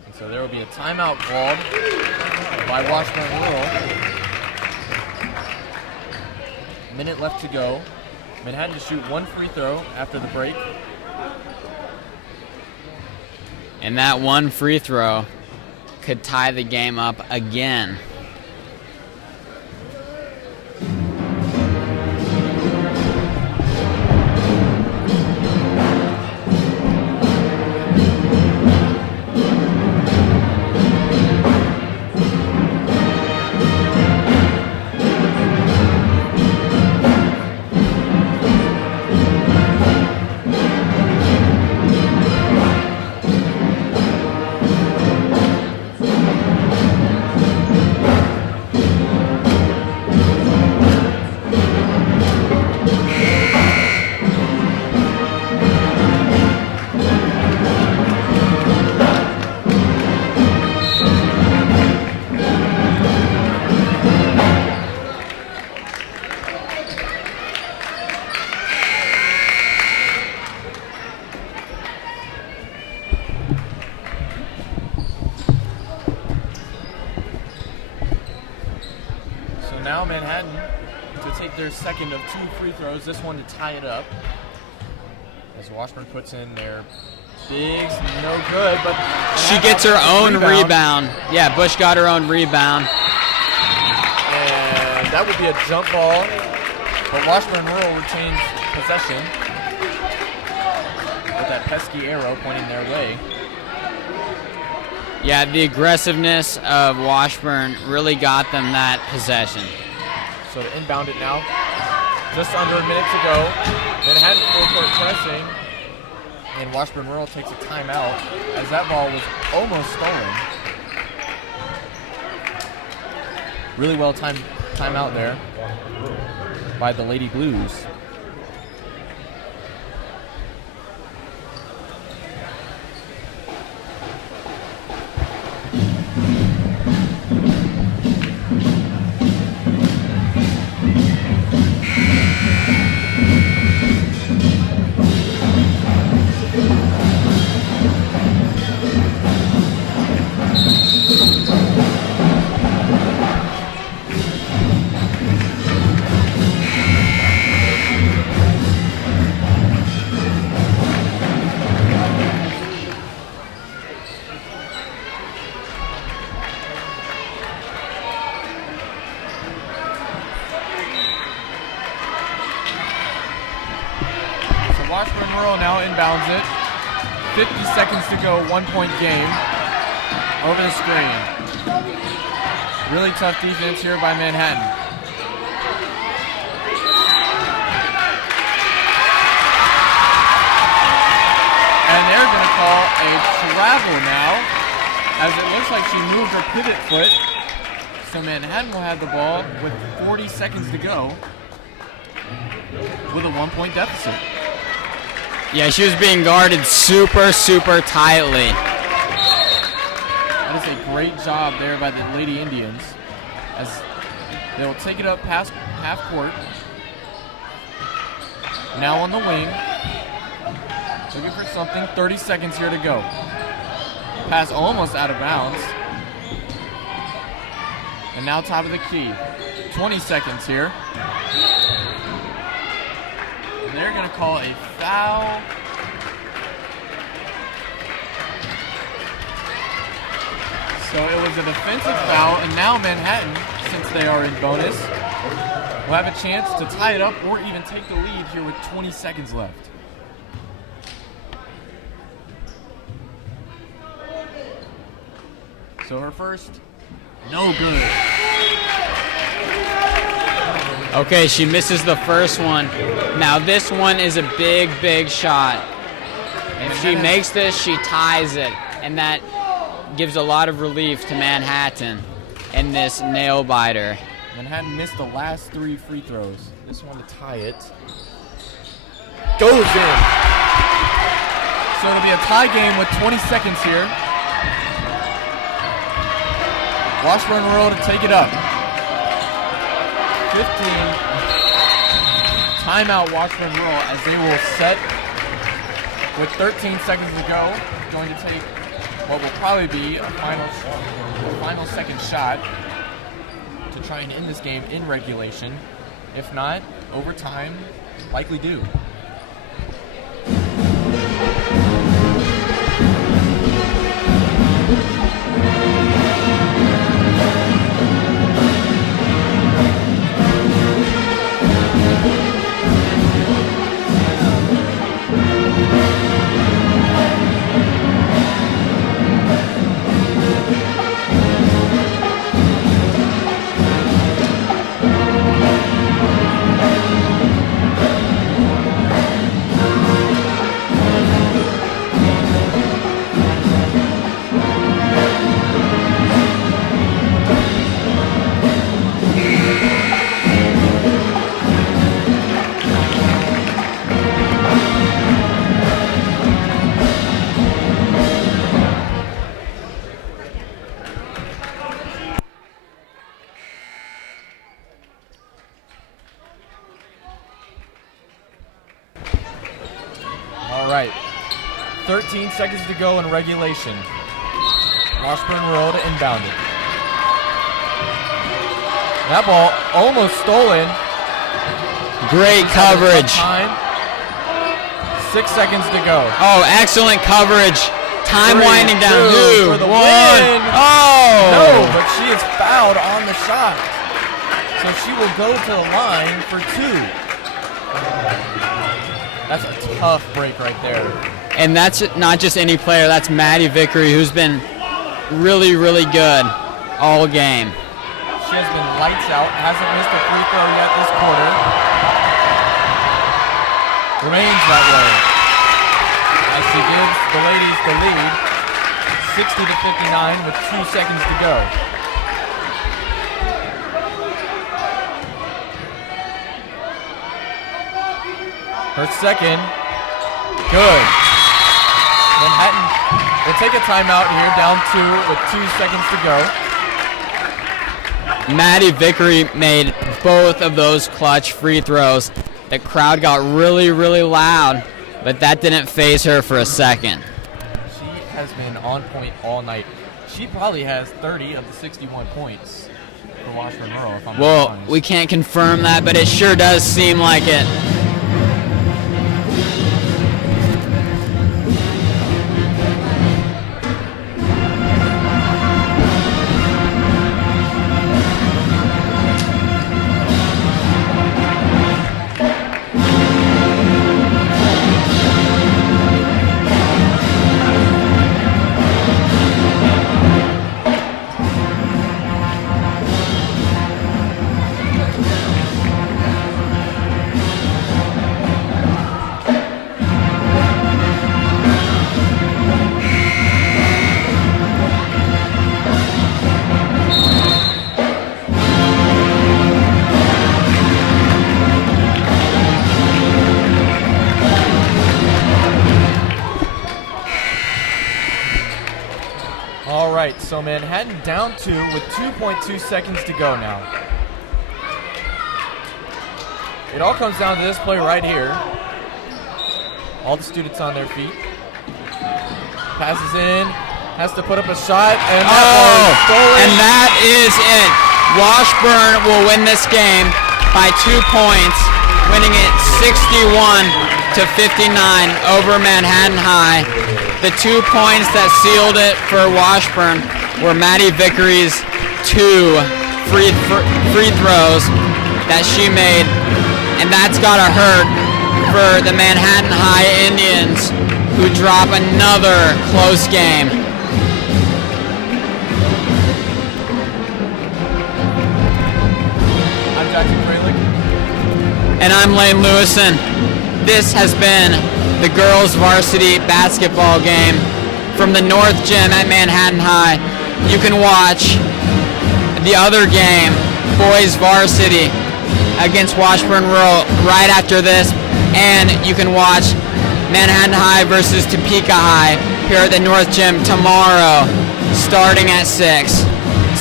And so there will be a timeout called by Washburn Rural. Minute left to go. Manhattan to shoot one free throw after the break. And that one free throw could tie the game up again. Now Manhattan to take their second of two free throws, this one to tie it up. As Washburn puts in their Diggs, no good, but she gets her own rebound. Yeah, Bush got her own rebound. And that would be a jump ball, but Washburn Rural retains possession with that pesky arrow pointing their way. Yeah, the aggressiveness of Washburn really got them that possession. So to inbound it now, just under a minute to go. Manhattan full-court pressing, and Washburn Rural takes a timeout as that ball was almost stolen. Really well timed timeout there by the Lady Blues. Washburn Rural now inbounds it. 50 seconds to go, 1-point game. Over the screen. Really tough defense here by Manhattan. And they're going to call a travel now, as it looks like she moved her pivot foot. So Manhattan will have the ball with 40 seconds to go with a 1-point deficit. Yeah, she was being guarded super, super tightly. That is a great job there by the Lady Indians, as they will take it up past half court. Now on the wing, looking for something. 30 seconds here to go. Pass almost out of bounds. And now top of the key. 20 seconds here. And they're going to call a foul. So it was a defensive foul, and now Manhattan, since they are in bonus, will have a chance to tie it up or even take the lead here with 20 seconds left. So her first, no good. Okay, she misses the first one. Now this one is a big, big shot. If she makes this, she ties it, and that gives a lot of relief to Manhattan in this nail biter. Manhattan missed the last 3 free throws. This one to tie it. Goes in. So it'll be a tie game with 20 seconds here. Washburn Rural to take it up. 15. Timeout Washburn Rural as they will set with 13 seconds to go. Going to take what will probably be a final second shot to try and end this game in regulation. If not, overtime, likely due. All right, 13 seconds to go in regulation. Washburn Rural to inbound it. That ball almost stolen. Great coverage. 6 seconds to go. Oh, excellent coverage. Time 3, winding down. 2 for the 1. win. Oh! No, but she is fouled on the shot. So she will go to the line for 2. That's a tough break right there. And that's not just any player. That's Maddie Vickery, who's been really, really good all game. She has been lights out. Hasn't missed a free throw yet this quarter. Remains that way. As she gives the ladies the lead, 60 to 59 with 2 seconds to go. Her second, good. Manhattan will take a timeout here, down 2 with 2 seconds to go. Maddie Vickery made both of those clutch free throws. The crowd got really, really loud, but that didn't faze her for a second. She has been on point all night. She probably has 30 of the 61 points for Washburn Rural, if I'm not Well, wrong. we can't confirm that, but it sure does seem like it. All right, so Manhattan down 2 with 2.2 seconds to go now. It all comes down to this play right here. All the students on their feet. Passes in, has to put up a shot, and that ball is stolen. And that is it. Washburn will win this game by 2 points, winning it 61 to 59 over Manhattan High. The 2 points that sealed it for Washburn were Maddie Vickery's 2 free throws that she made, and that's gotta hurt for the Manhattan High Indians, who drop another close game. I'm Jackson Fralick. And I'm Lane Lewison. This has been the girls varsity basketball game from the North Gym at Manhattan High. You can watch the other game, boys varsity against Washburn Rural, right after this, and you can watch Manhattan High versus Topeka High here at the North Gym tomorrow, starting at 6.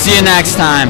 See you next time.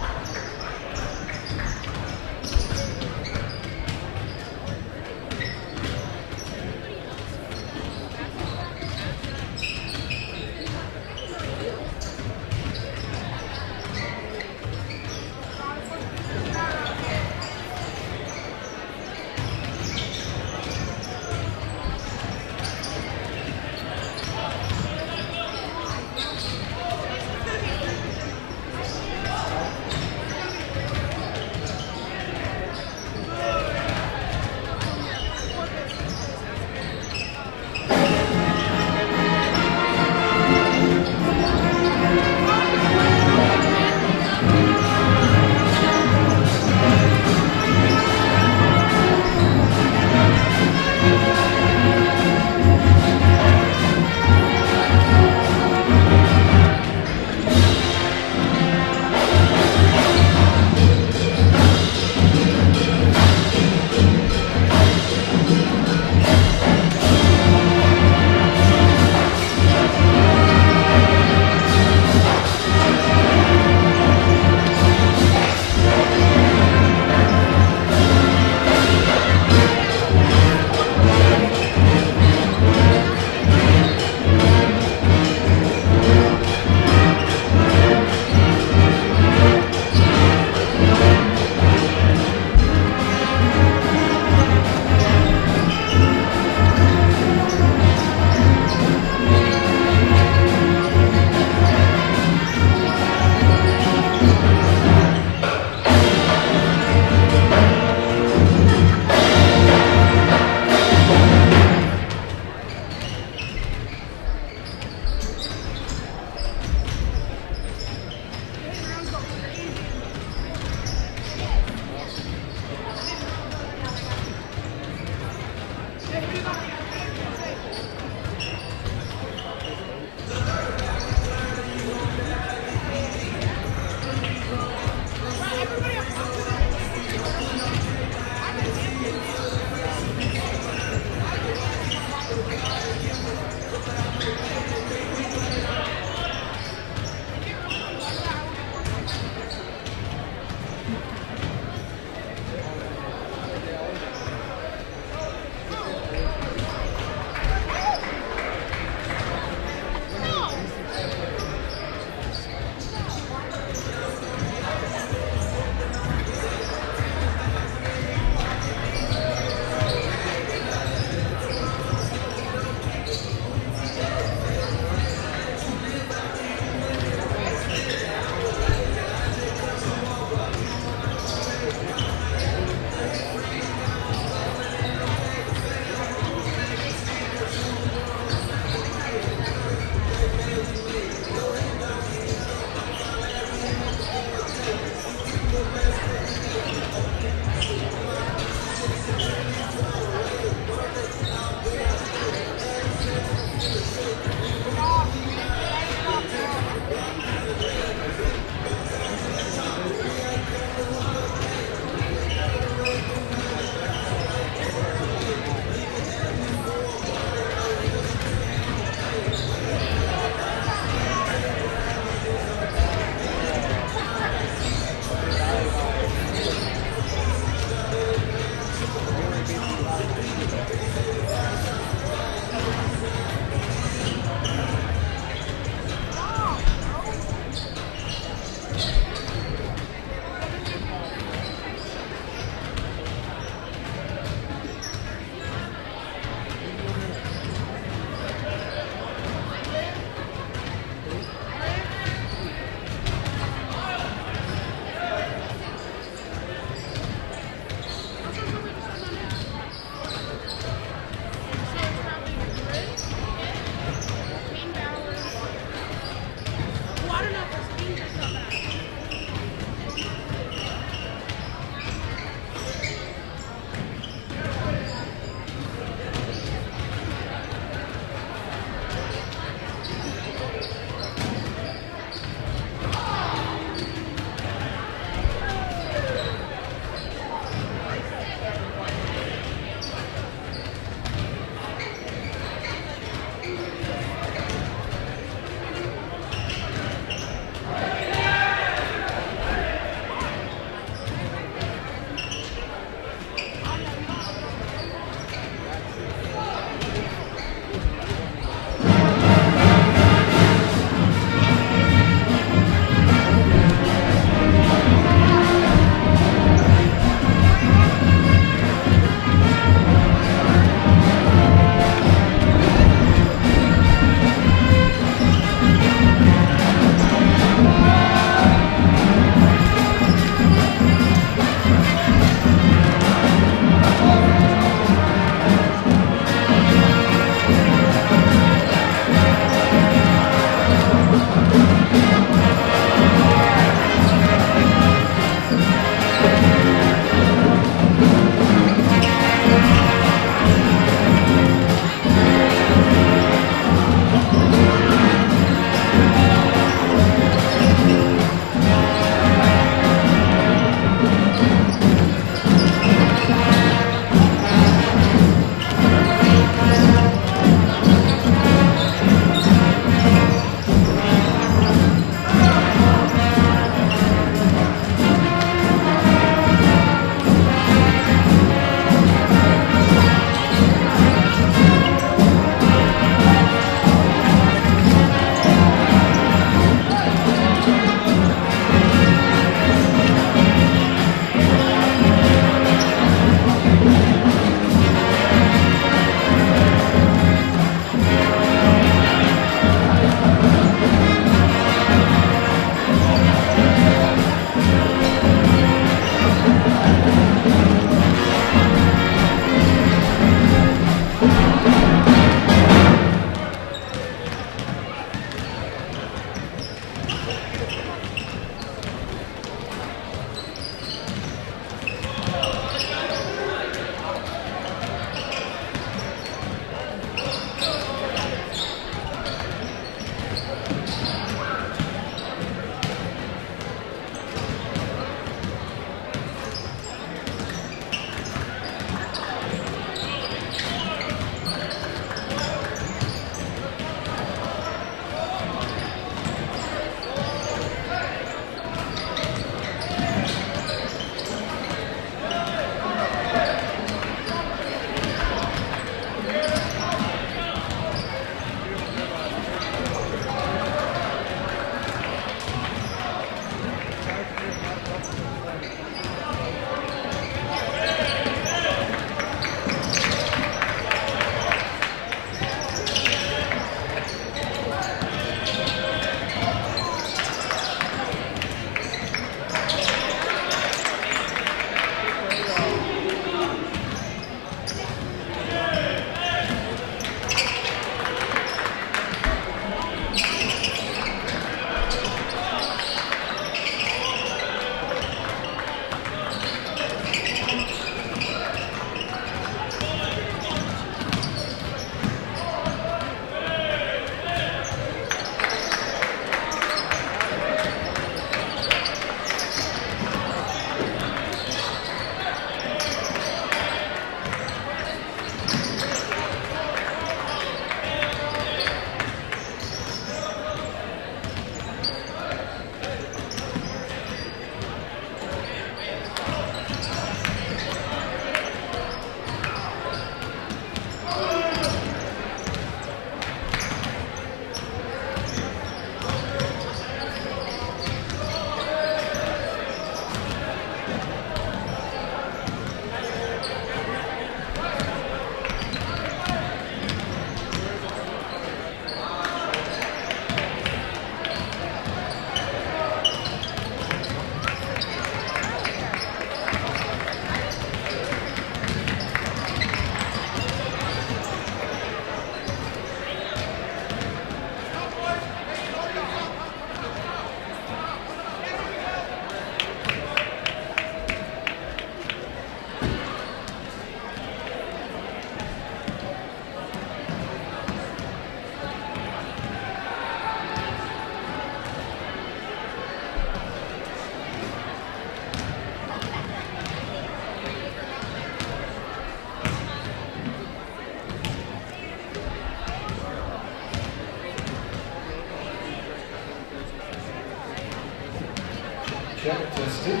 check, testing.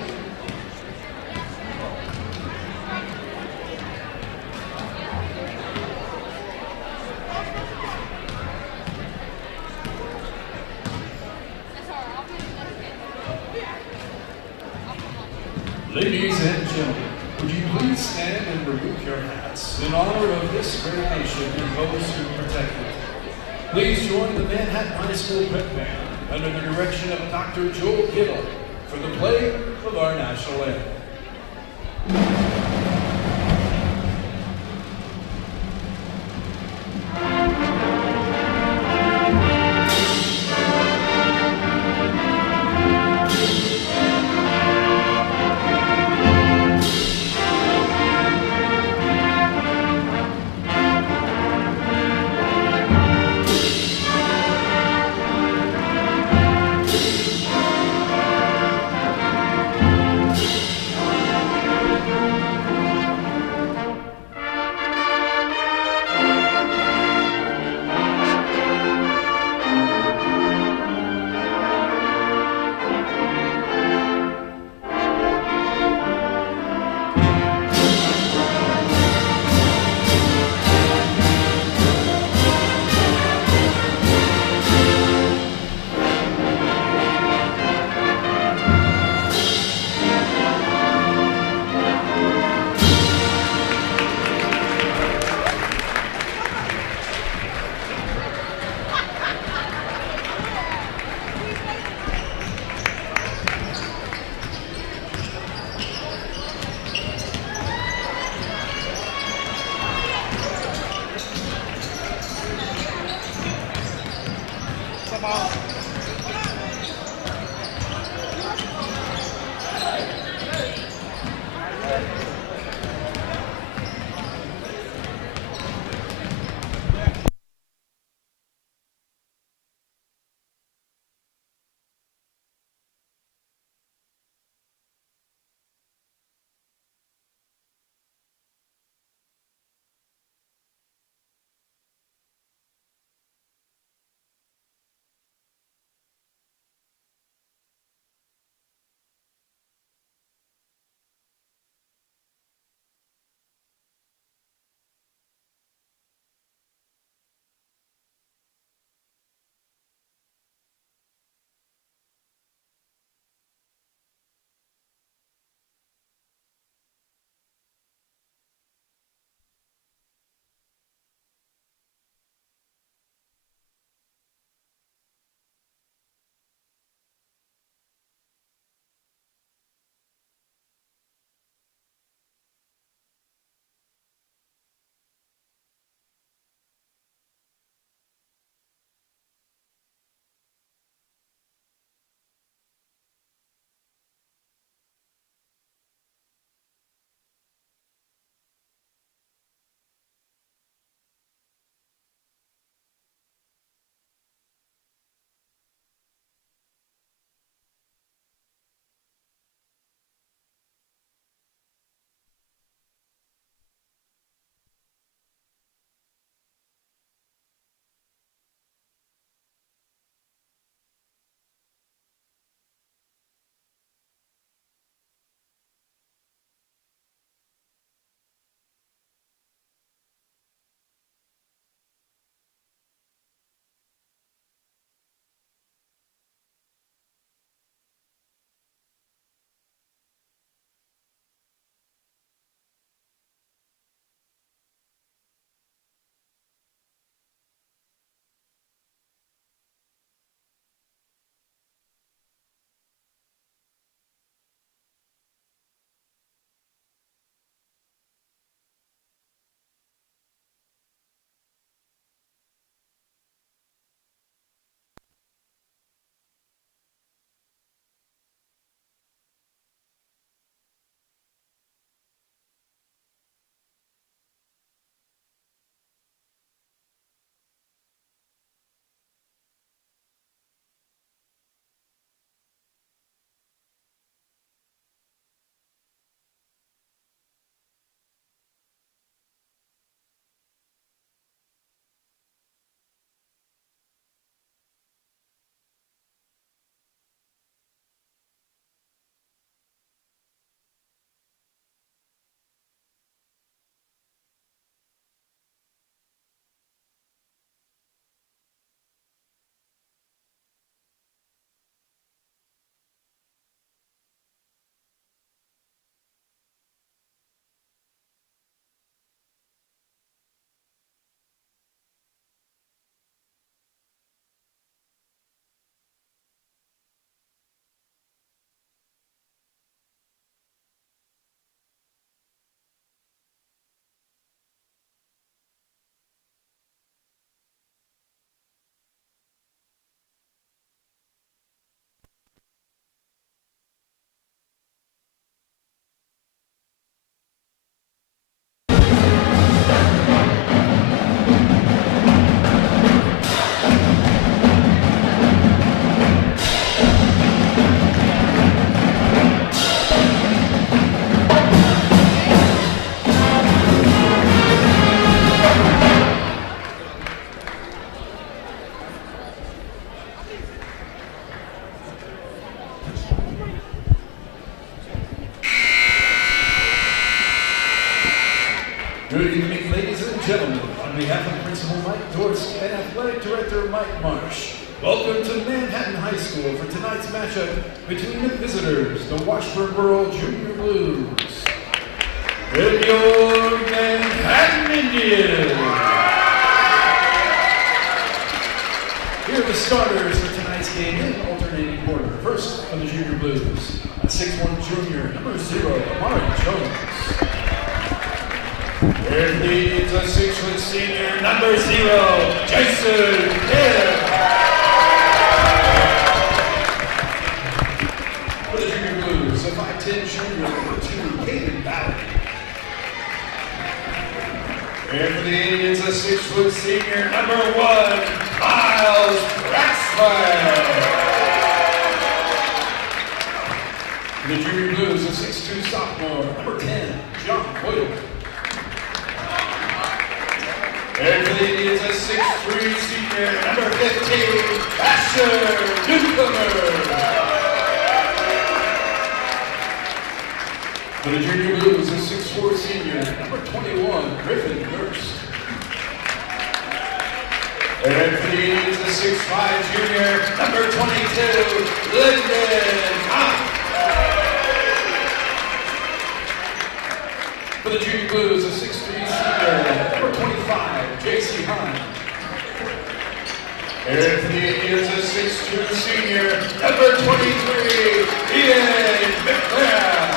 Ladies and gentlemen, would you please stand and remove your hats in honor of this great nation and those who protect it. Please join the Manhattan High School Pep Band under the direction of Dr. Joel Gittle for the play of our national anthem. Dvorsky and Athletic Director Mike Marsh. Welcome to Manhattan High School for tonight's matchup between the visitors, the Washburn Rural Junior Blues, and your Manhattan Indians. Here are the starters for tonight's game in alternating order. First for the Junior Blues, a 6'1" junior, number 0, Amari Jones. Their leads a 6' senior, number 0, Jason Hill. For the Junior Blues, a 5'10" junior, number 2, Caden Ballard. And for the Indians, a 6' senior, number 1, Miles Braxfire. For the Junior Blues, a 6'2" sophomore, number 10, John Boyle. And for the Indians, a 6'3" senior, number 15, Asher Newcomer. For the Junior Blues, a 6'4" senior, number 21, Griffin Hurst. And for the Indians, a 6'5" junior, number 22, Lyndon Hunt. For the Junior Blues, a 6'3" senior, number 25, J.C. Hunt. And for the Indians, a 6'2" senior, number 23, Ian McLeod.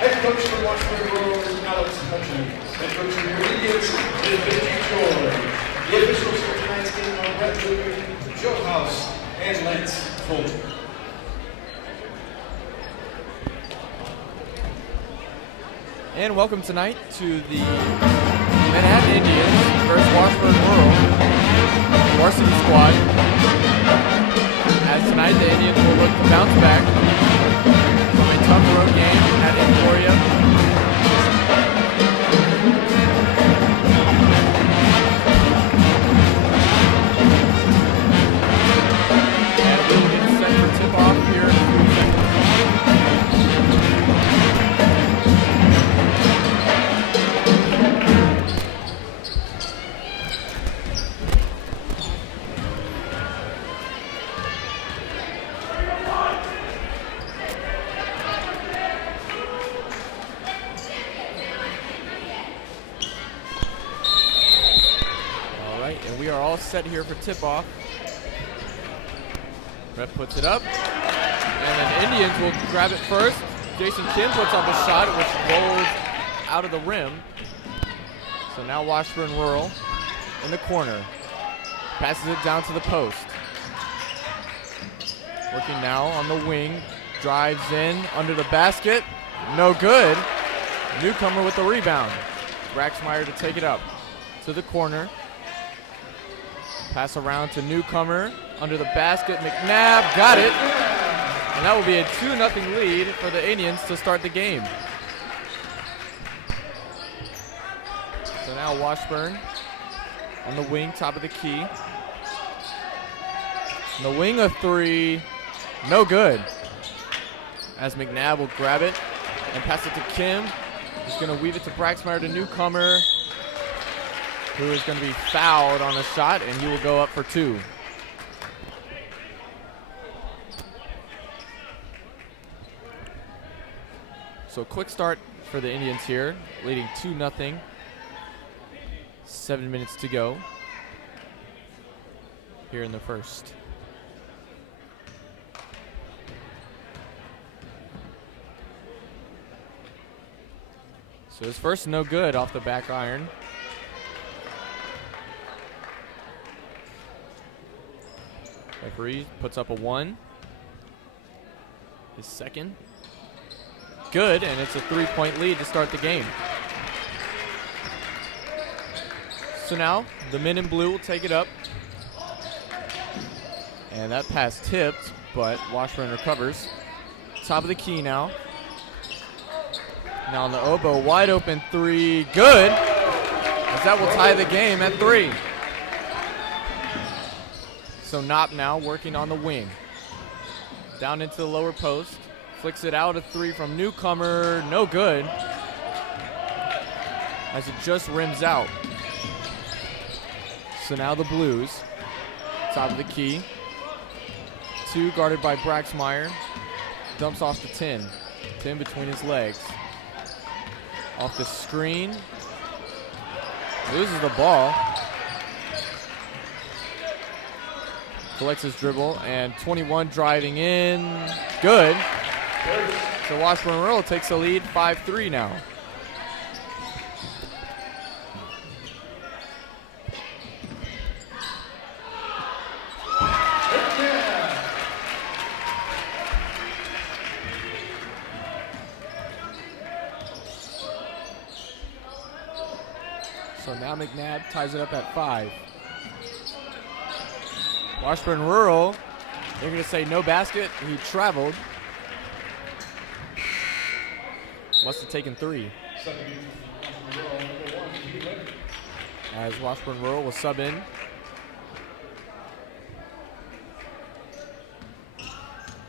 Head coach for Washburn Rural is Alex Hutchins. Head coach for the Indians is Benji Joy. The officials for tonight's game are Brett Luger, Joe House, and Lance Fuller. And welcome tonight to the Manhattan Indians versus Washburn Rural varsity squad. As tonight the Indians will look to bounce back from a tough road game at Emporia. And we'll get set for tip-off here in a few seconds. Set here for tip-off. Rep puts it up, and then Indians will grab it first. Jason Kim puts up a shot, which rolls out of the rim. So now Washburn Rural in the corner. Passes it down to the post. Working now on the wing. Drives in under the basket. No good. Newcomer with the rebound. Braxmeyer to take it up to the corner. Pass around to Newcomer under the basket. McNabb got it. And that will be a 2-0 lead for the Indians to start the game. So now Washburn on the wing, top of the key. On the wing, a three. No good. As McNabb will grab it and pass it to Kim. He's going to weave it to Braxmeyer to Newcomer, who is going to be fouled on a shot, and he will go up for 2. So quick start for the Indians here, leading 2-0. 7 minutes to go here in the first. So his first no good off the back iron. Referee puts up a 1. His second. Good, and it's a 3-point lead to start the game. So now the men in blue will take it up. And that pass tipped, but Washburn recovers. Top of the key now. Now on the oboe, wide open 3. Good, as that will tie the game at 3. So Knopp now working on the wing. Down into the lower post. Flicks it out, a 3 from Newcomer. No good, as it just rims out. So now the Blues, top of the key. 2 guarded by Braxmeyer. Dumps off to Tim. Tim between his legs. Off the screen. Loses the ball. Collects his dribble, and 21 driving in. Good. So Washburn Rural takes the lead 5-3 now. So now McNabb ties it up at 5. Washburn Rural, they're going to say no basket. He traveled. Must have taken 3. As Washburn Rural will sub in.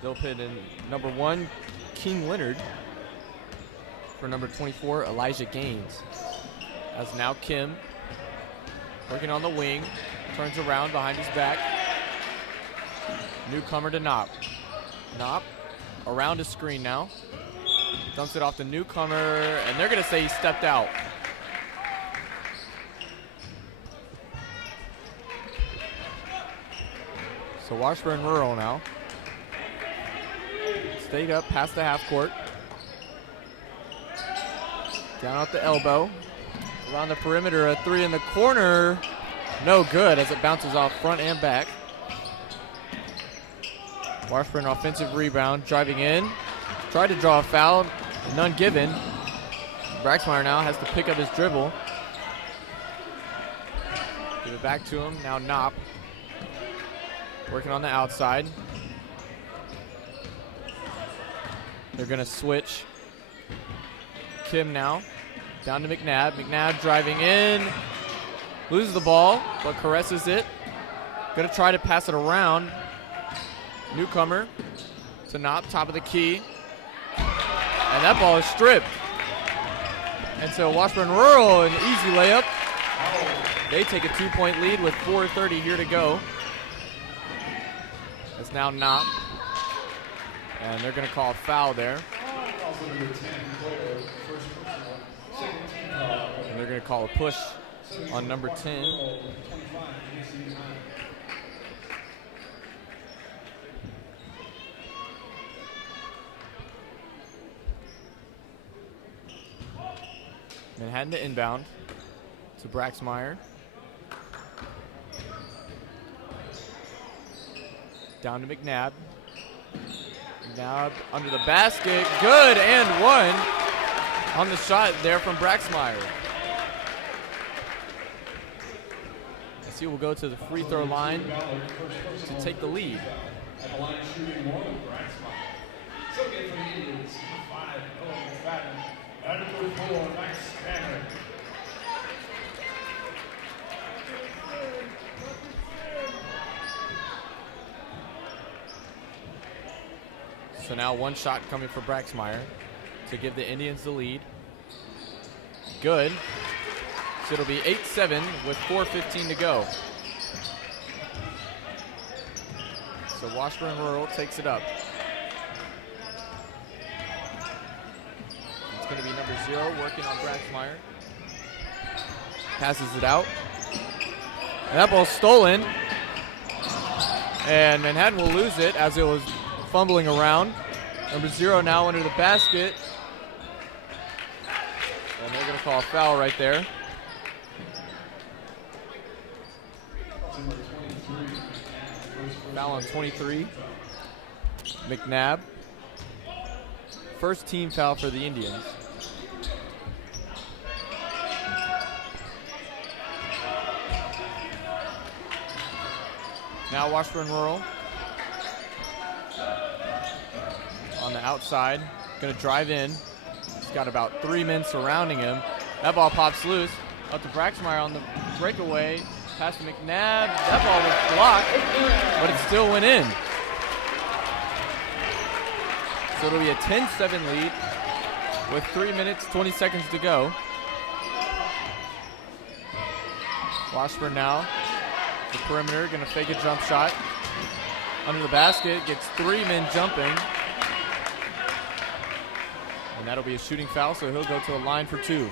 They'll put in number 1, King Leonard, for number 24, Elijah Gaines. As now Kim, working on the wing, turns around behind his back. Newcomer to Knopp. Knopp around his screen now. Dumps it off to Newcomer, and they're going to say he stepped out. So Washburn Rural now. Stayed up past the half court. Down at the elbow. Around the perimeter, a 3 in the corner. No good as it bounces off front and back. Washburn offensive rebound, driving in. Tried to draw a foul, none given. Braxmeyer now has to pick up his dribble. Give it back to him, now Knopp. Working on the outside. They're gonna switch. Kim now, down to McNabb. McNabb driving in. Loses the ball, but caresses it. Gonna try to pass it around. Newcomer to Knopp, top of the key. And that ball is stripped. And so Washburn Rural, an easy layup. They take a 2-point lead with 4:30 here to go. It's now Knopp. And they're going to call a foul there. And they're going to call a push on number 10. Manhattan to inbound to Braxmeyer. Down to McNabb. McNabb under the basket. Good and 1 on the shot there from Braxmeyer. As he will go to the free throw line to take the lead. So now 1 shot coming for Braxmeyer to give the Indians the lead. Good. So it'll be 8-7 with 4:15 to go. So Washburn Rural takes it up. It's going to be number 0 working on Braxmeyer. Passes it out. And that ball's stolen. And Manhattan will lose it as it was fumbling around. Number 0 now under the basket. And they're going to call a foul right there. Foul on 23. McNabb. First team foul for the Indians. Now Washburn Rural. On the outside, gonna drive in. He's got about 3 men surrounding him. That ball pops loose. Up to Braxmeyer on the breakaway. Pass to McNabb. That ball was blocked, but it still went in. So it'll be a 10-7 lead with 3 minutes, 20 seconds to go. Washburn now the perimeter, gonna fake a jump shot. Under the basket, gets 3 men jumping. And that'll be a shooting foul, so he'll go to the line for 2.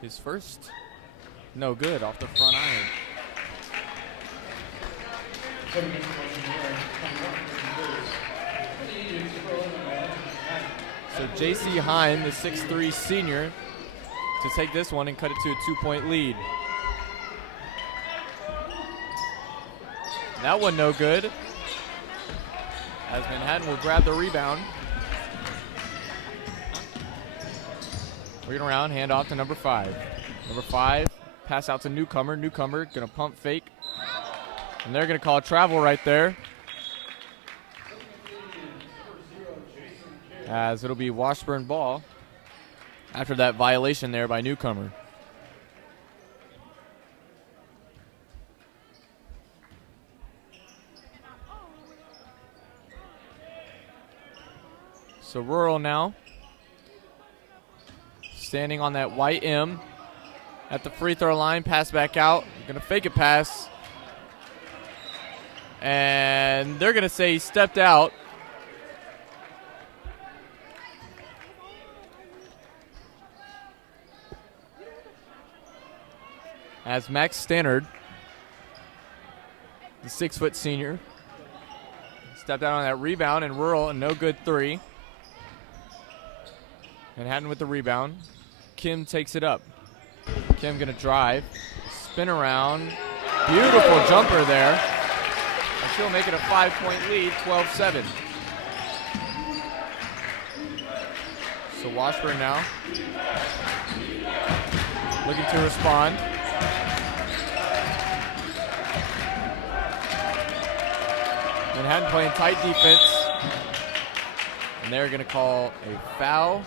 His first, no good, off the front iron. So J.C. Hine, the 6'3 senior, to take this one and cut it to a 2-point lead. That one no good, as Manhattan will grab the rebound. Working around, hand off to number 5. Number 5, pass out to Newcomer. Newcomer gonna pump fake. And they're gonna call a travel right there, as it'll be Washburn ball after that violation there by Newcomer. So Rural now standing on that white M at the free throw line, pass back out, gonna fake a pass, and they're gonna say he stepped out. As Max Stannard, the 6' senior, stepped out on that rebound, and Rural, a no good 3. Manhattan with the rebound. Kim takes it up. Kim gonna drive, spin around, beautiful jumper there. And she'll make it a 5-point lead, 12-7. So Washburn now looking to respond. Manhattan playing tight defense, and they're gonna call a foul.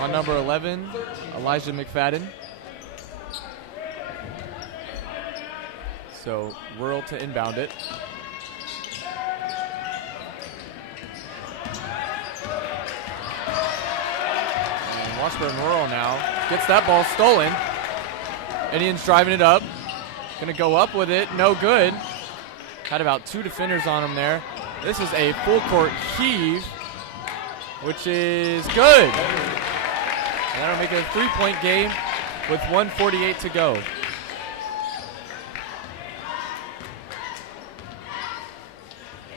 On number 11, Elijah McFadden. So Rural to inbound it. And Washburn Rural now gets that ball stolen. Indians driving it up. Gonna go up with it, no good. Had about 2 defenders on him there. This is a full court heave, which is good. And that'll make it a 3-point game with 1:48 to go.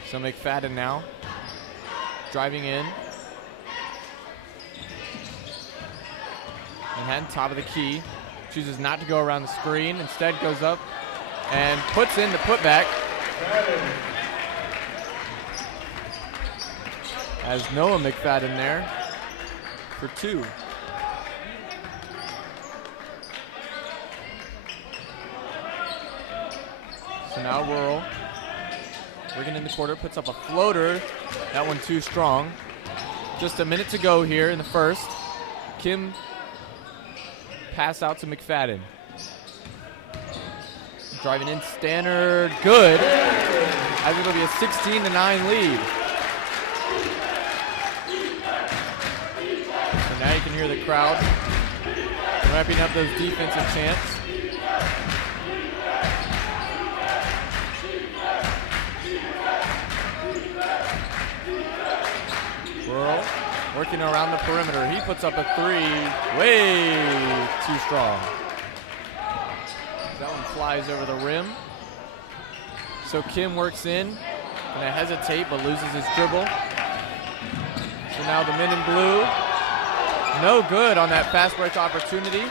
So McFadden now driving in. Manhattan top of the key. Chooses not to go around the screen. Instead goes up and puts in the putback. As Noah McFadden there for 2. So now Rural, working in the quarter, puts up a floater. That one too strong. Just a minute to go here in the first. Kim pass out to McFadden. Driving in, Stannard, good. As it'll be a 16-9 lead. So now you can hear the crowd wrapping up those defensive chants. Rural working around the perimeter. He puts up a 3, way too strong. That one flies over the rim. So Kim works in, gonna hesitate but loses his dribble. So now the men in blue, no good on that fast break opportunity.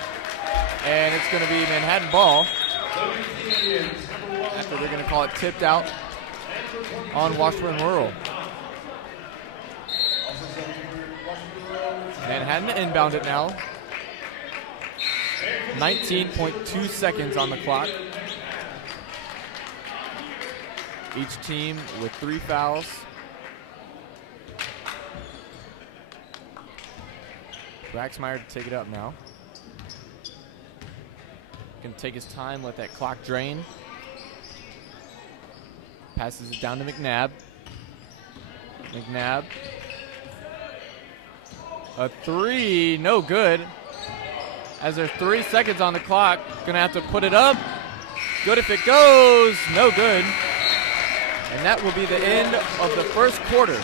And it's gonna be Manhattan ball. After they're gonna call it tipped out on Washburn Rural. Manhattan inbound it now. 19.2 seconds on the clock. Each team with 3 fouls. Braxmeyer to take it up now. Can take his time, let that clock drain. Passes it down to McNabb. McNabb. A three, no good. As there's 3 seconds on the clock, gonna have to put it up. Good if it goes, no good. And that will be the end of the first quarter.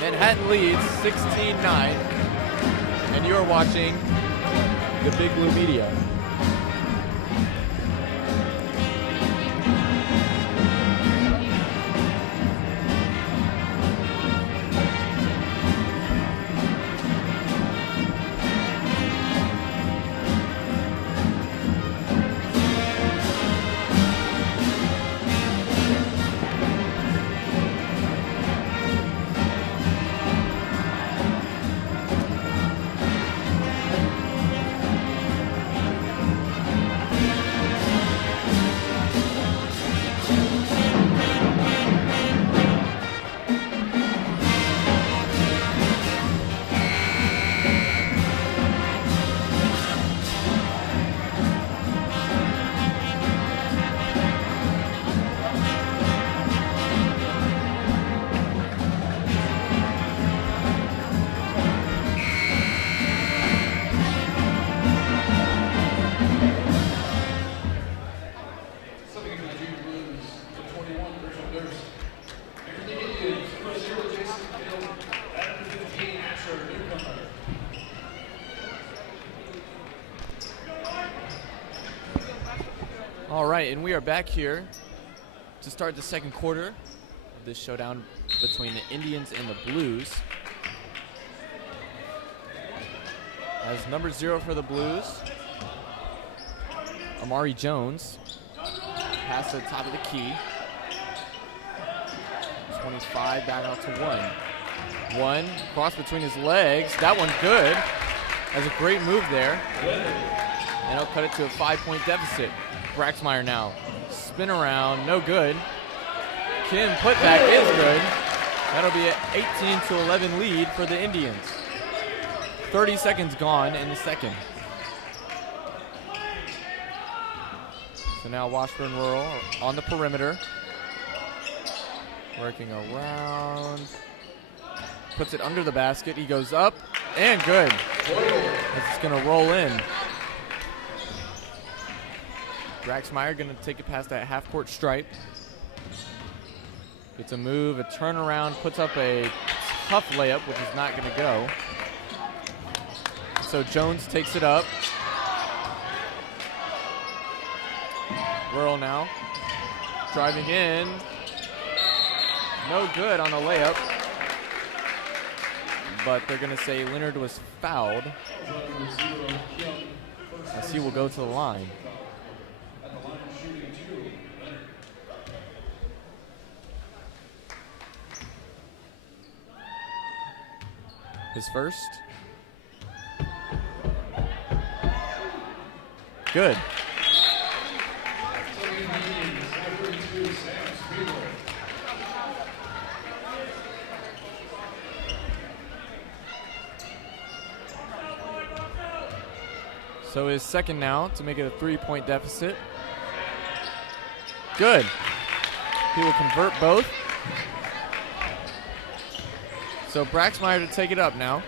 Manhattan leads 16-9. And you're watching the Big Blue Media. All right, and we are back here to start the second quarter of this showdown between the Indians and the Blues. As number 0 for the Blues, Amari Jones. Pass to the top of the key. 25 back out to 1. Cross between his legs. That one good. Has a great move there. And he'll cut it to a 5-point deficit. Braxmeyer now. Spin around, no good. Kim putback is good. That'll be an 18-11 lead for the Indians. 30 seconds gone in the second. So now Washburn Rural on the perimeter. Working around. Puts it under the basket. He goes up and good. It's going to roll in. Braxmeyer going to take it past that half-court stripe. Gets a move, a turnaround, puts up a tough layup, which is not going to go. So Jones takes it up. Rural now. Driving in. No good on the layup. But they're going to say Leonard was fouled. As he will go to the line. His first. Good. So his second now to make it a 3-point deficit. Good. He will convert both. So Braxmeyer to take it up now.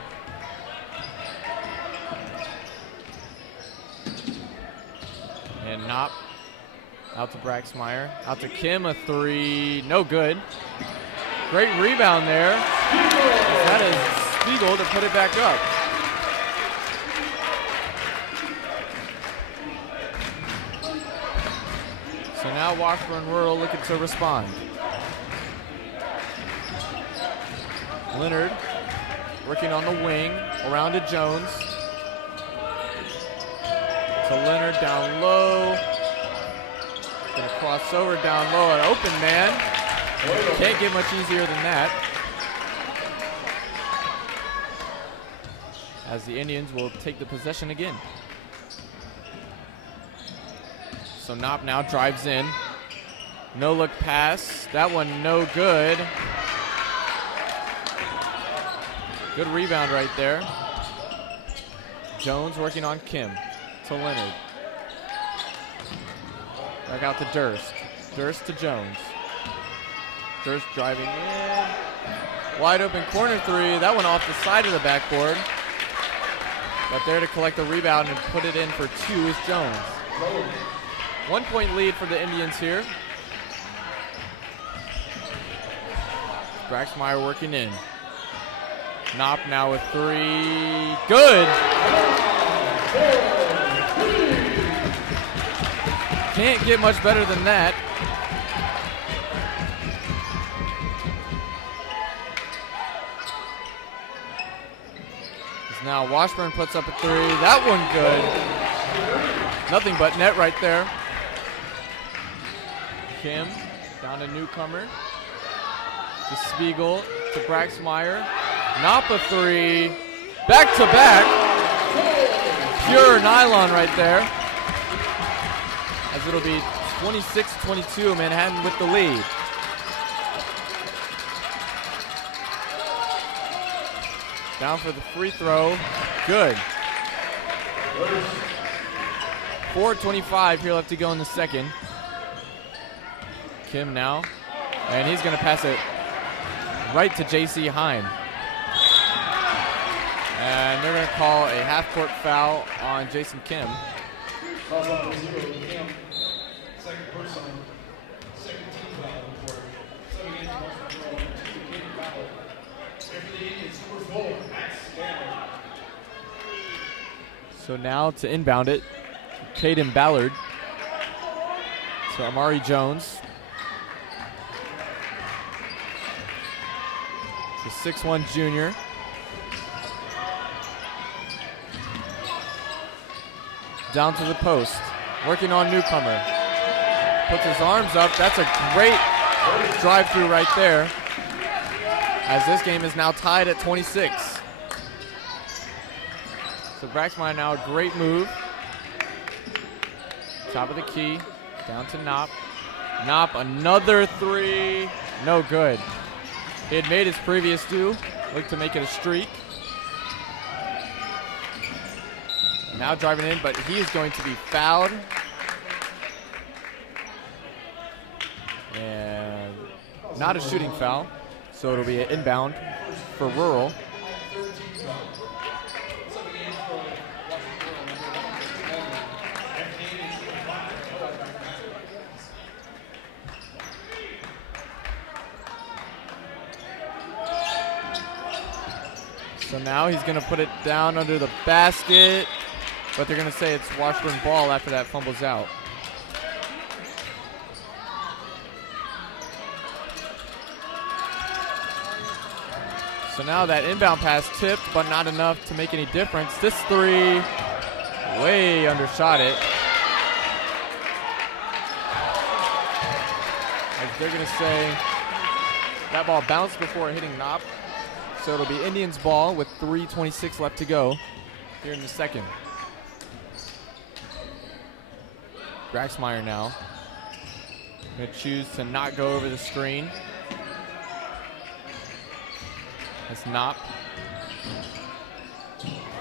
And Knopp out to Braxmeyer. Out to Kim, a 3. No good. Great rebound there. That is Spiegel to put it back up. So now Washburn Rural looking to respond. Leonard working on the wing, around to Jones. To Leonard down low. Gonna cross over down low, an open man. Can't get much easier than that. As the Indians will take the possession again. So Knopp now drives in. No look pass. That one no good. Good rebound right there. Jones working on Kim to Leonard. Back out to Durst. Durst to Jones. Durst driving in. Wide open corner three. That one off the side of the backboard. But there to collect the rebound and put it in for two is Jones. 1 point lead for the Indians here. Braxmeyer working in. Knopp now with three. Good. Can't get much better than that. As now Washburn puts up a three. That one good. Nothing but net right there. Kim down to Newcomer. To Spiegel, to Braxmeyer. Knopp a three. Back to back. Pure nylon right there. As it'll be 26-22, Manhattan with the lead. Down for the free throw. Good. 4:25 here left to go in the second. Kim now. And he's going to pass it right to J.C. Heim. And they're going to call a half-court foul on Jason Kim. Calls on 0 Kim. Second personal. Second team foul on the court. Subbing in from Washburn Rural. 2 team foul. Here for the Indians, number 4, Max Stanley. So now to inbound it, Caden Ballard. To Amari Jones. The 6'1" junior. Down to the post. Working on Newcomer. Puts his arms up. That's a great drive-through right there. As this game is now tied at 26. So Braxmeyer now a great move. Top of the key. Down to Knopp. Knopp another three. No good. He had made his previous two. Looked to make it a streak. Now driving in, but he is going to be fouled. And not a shooting foul. So it'll be an inbound for Rural. So now he's going to put it down under the basket, but they're going to say it's Washburn ball after that fumbles out. So now that inbound pass tipped, but not enough to make any difference. This three, way undershot it. As they're going to say that ball bounced before hitting Knopp. So it'll be Indians ball with 3:26 left to go here in the second. Braxmeyer now going to choose to not go over the screen. That's Knopp.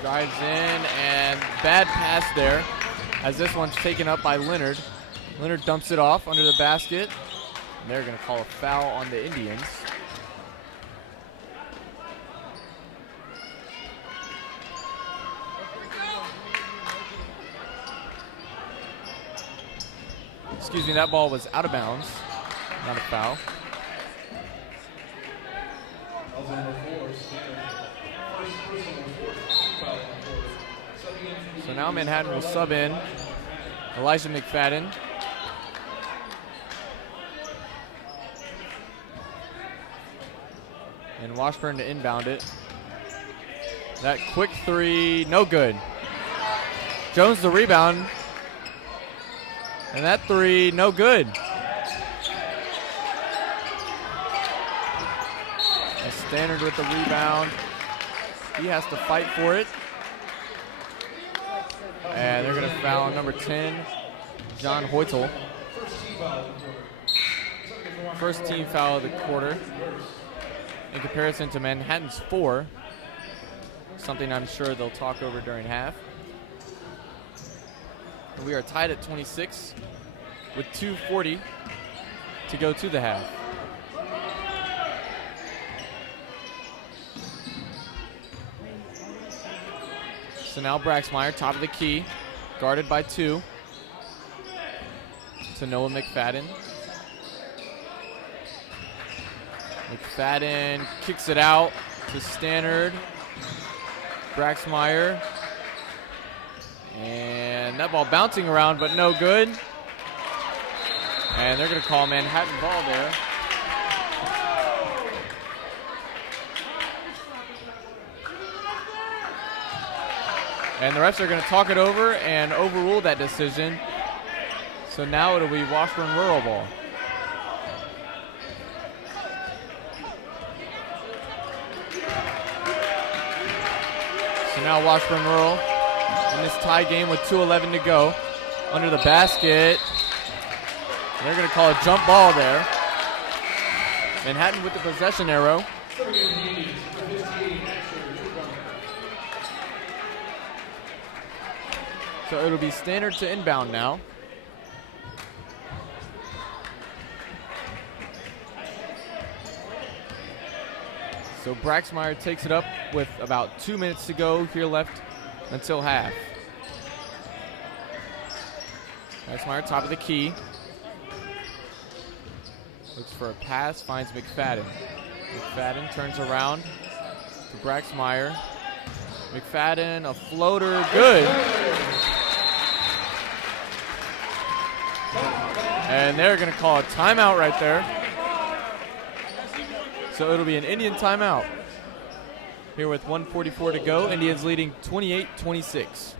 Drives in and bad pass there as this one's taken up by Leonard. Leonard dumps it off under the basket. And they're going to call a foul on the Indians. Excuse me, that ball was out of bounds. Not a foul. So now Manhattan will sub in Elijah McFadden. And Washburn to inbound it. That quick three, no good. Jones the rebound. And that three, no good. And Standard with the rebound. He has to fight for it. And they're going to foul number 10, John Hoytel. First team foul of the quarter. In comparison to Manhattan's 4. Something I'm sure they'll talk over during half. We are tied at 26. with 2:40 to go to the half. So now Braxmeyer, top of the key, guarded by 2. To Noah McFadden. McFadden kicks it out to Stannard. Braxmeyer. And that ball bouncing around, but no good. And they're going to call Manhattan ball there. And the refs are going to talk it over and overrule that decision. So now it'll be Washburn Rural ball. So now Washburn Rural in this tie game with 2:11 to go. Under the basket. They're going to call a jump ball there. Manhattan with the possession arrow. So it'll be Stannard to inbound now. So Braxmeyer takes it up with about 2 minutes to go here left until half. Braxmeyer, top of the key. Looks for a pass, finds McFadden. McFadden turns around to Braxmeyer. McFadden, a floater, good. And they're going to call a timeout right there. So it'll be an Indian timeout. Here with 1:44 to go, Indians leading 28-26.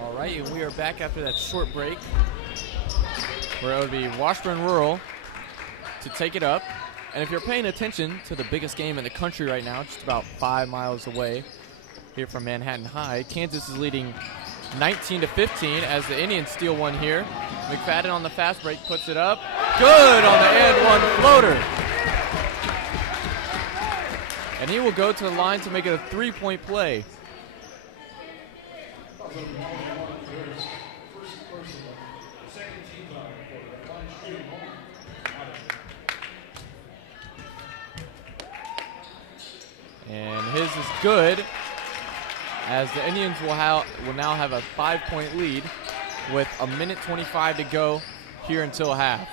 All right, and we are back after that short break where it would be Washburn Rural to take it up. And if you're paying attention to the biggest game in the country right now, just about 5 miles away here from Manhattan High, Kansas is leading 19-15 as the Indians steal one here. McFadden on the fast break puts it up. Good on the and one floater. And he will go to the line to make it a 3-point play. And his is good, as the Indians will now have a 5-point lead with 1:25 to go here until half.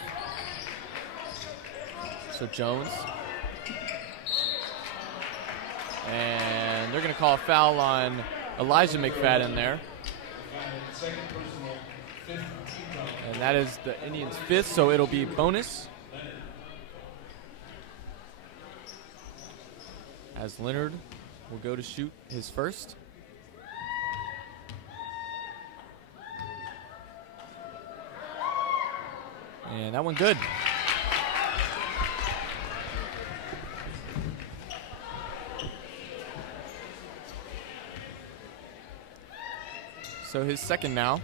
So Jones. And they're going to call a foul on Elijah McFadden there. And that is the Indians' 5th, so it'll be bonus. As Leonard will go to shoot his first. And that one good. So his second now.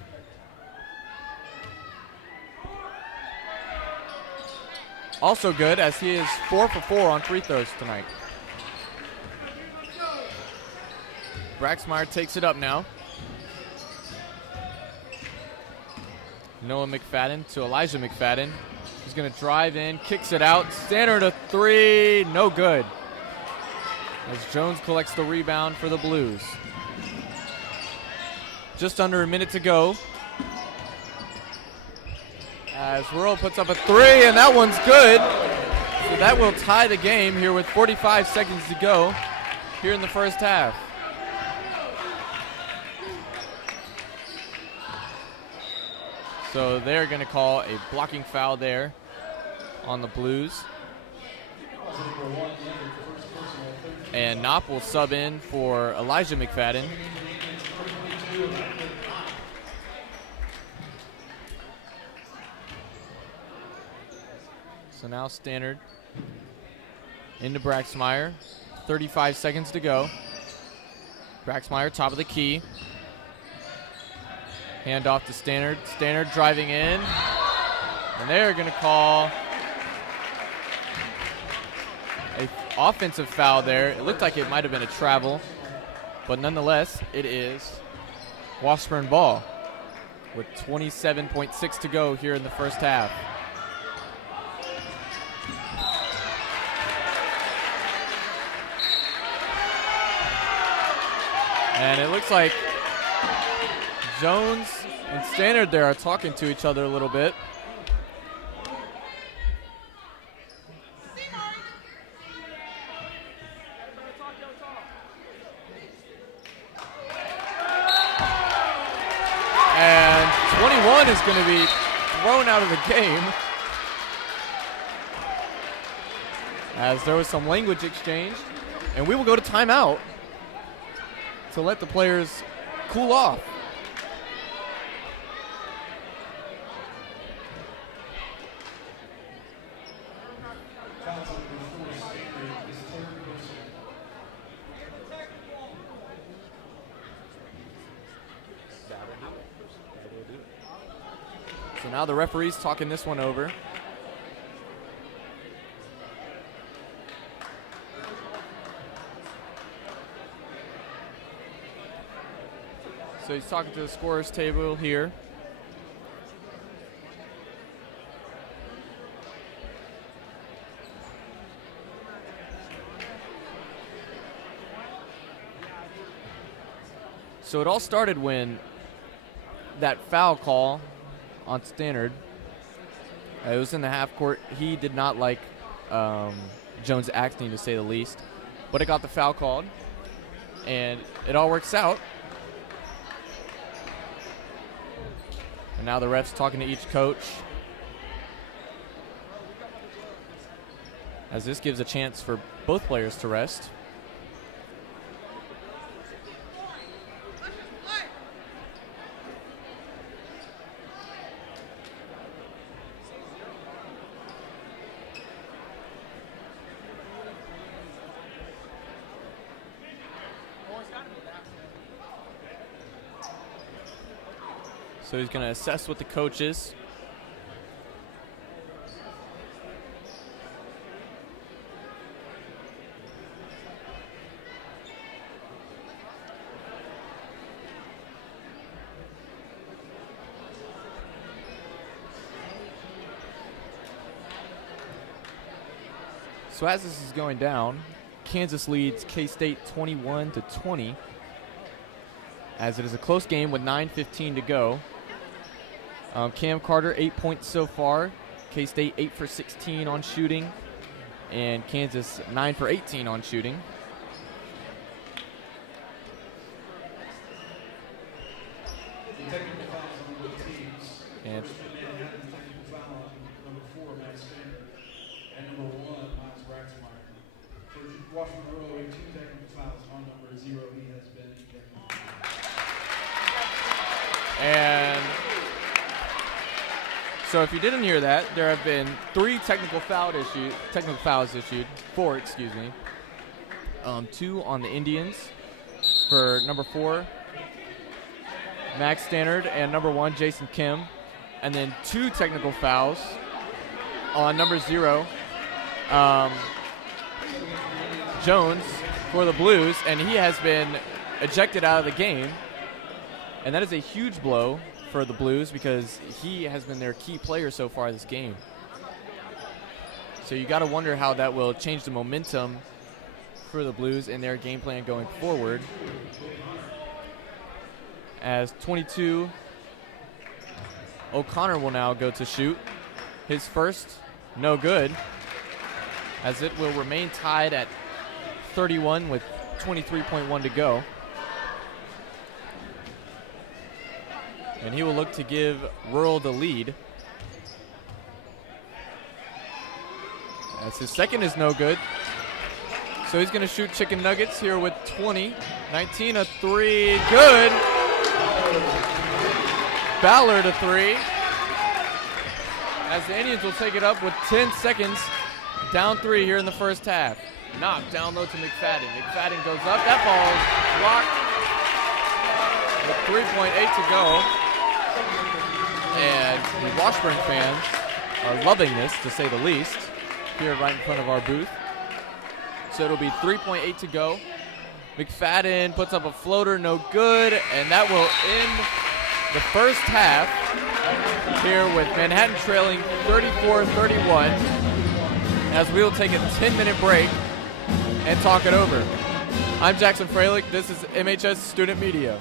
Also good, as he is 4 for 4 on free throws tonight. Braxmeyer takes it up now. Noah McFadden to Elijah McFadden, who's She's going to drive in, kicks it out. Standard a three, no good. As Jones collects the rebound for the Blues. Just under a minute to go. As Rural puts up a three, and that one's good. So that will tie the game here with 45 seconds to go here in the first half. So they're going to call a blocking foul there on the Blues. And Knopp will sub in for Elijah McFadden. So now Standard into Braxmeyer. 35 seconds to go. Braxmeyer, top of the key. Hand off to Standard. Standard driving in. And they're going to call an offensive foul there. It looked like it might have been a travel. But nonetheless, it is Washburn ball with 27.6 to go here in the first half. And it looks like Jones and Standard there are talking to each other a little bit. And 21 is going to be thrown out of the game as there was some language exchange. And we will go to timeout to let the players cool off. So now the referee's talking this one over. So he's talking to the scorer's table here. So it all started when that foul call on Standard. It was in the half court. He did not like Jones acting, to say the least. But it got the foul called. And it all works out. And now the ref's talking to each coach, as this gives a chance for both players to rest. So he's going to assess with the coaches. So as this is going down, Kansas leads K-State 21-20, as it is a close game with 9:15 to go. Cam Carter, 8 points so far. K-State 8 for 16 on shooting, and Kansas 9 for 18 on shooting. And Washburn Rural, 2 technical fouls on number 0. He has been ejected. And so if you didn't hear that, there have been 4 technical fouls issued. 2 on the Indians for number 4, Max Standard, and number 1, Jason Kim. And then 2 technical fouls on number 0, Jones for the Blues, and he has been ejected out of the game. And that is a huge blow for the Blues because he has been their key player so far this game. So you got to wonder how that will change the momentum for the Blues in their game plan going forward. As 22, O'Connor will now go to shoot. His first, no good, as it will remain tied at 31 with 23.1 to go. And he will look to give Rural the lead. As his second is no good. So he's going to shoot chicken nuggets here with 20. 19, a three, good. Ballard a three. As the Indians will take it up with 10 seconds. Down 3 here in the first half. Knocked down low to McFadden. McFadden goes up. That ball is blocked with 3.8 to go. And the Washburn fans are loving this, to say the least, here right in front of our booth. So it'll be 3.8 to go. McFadden puts up a floater, no good, and that will end the first half here with Manhattan trailing 34-31 as we will take a 10-minute break and talk it over. I'm Jackson Freilich. This is MHS Student Media.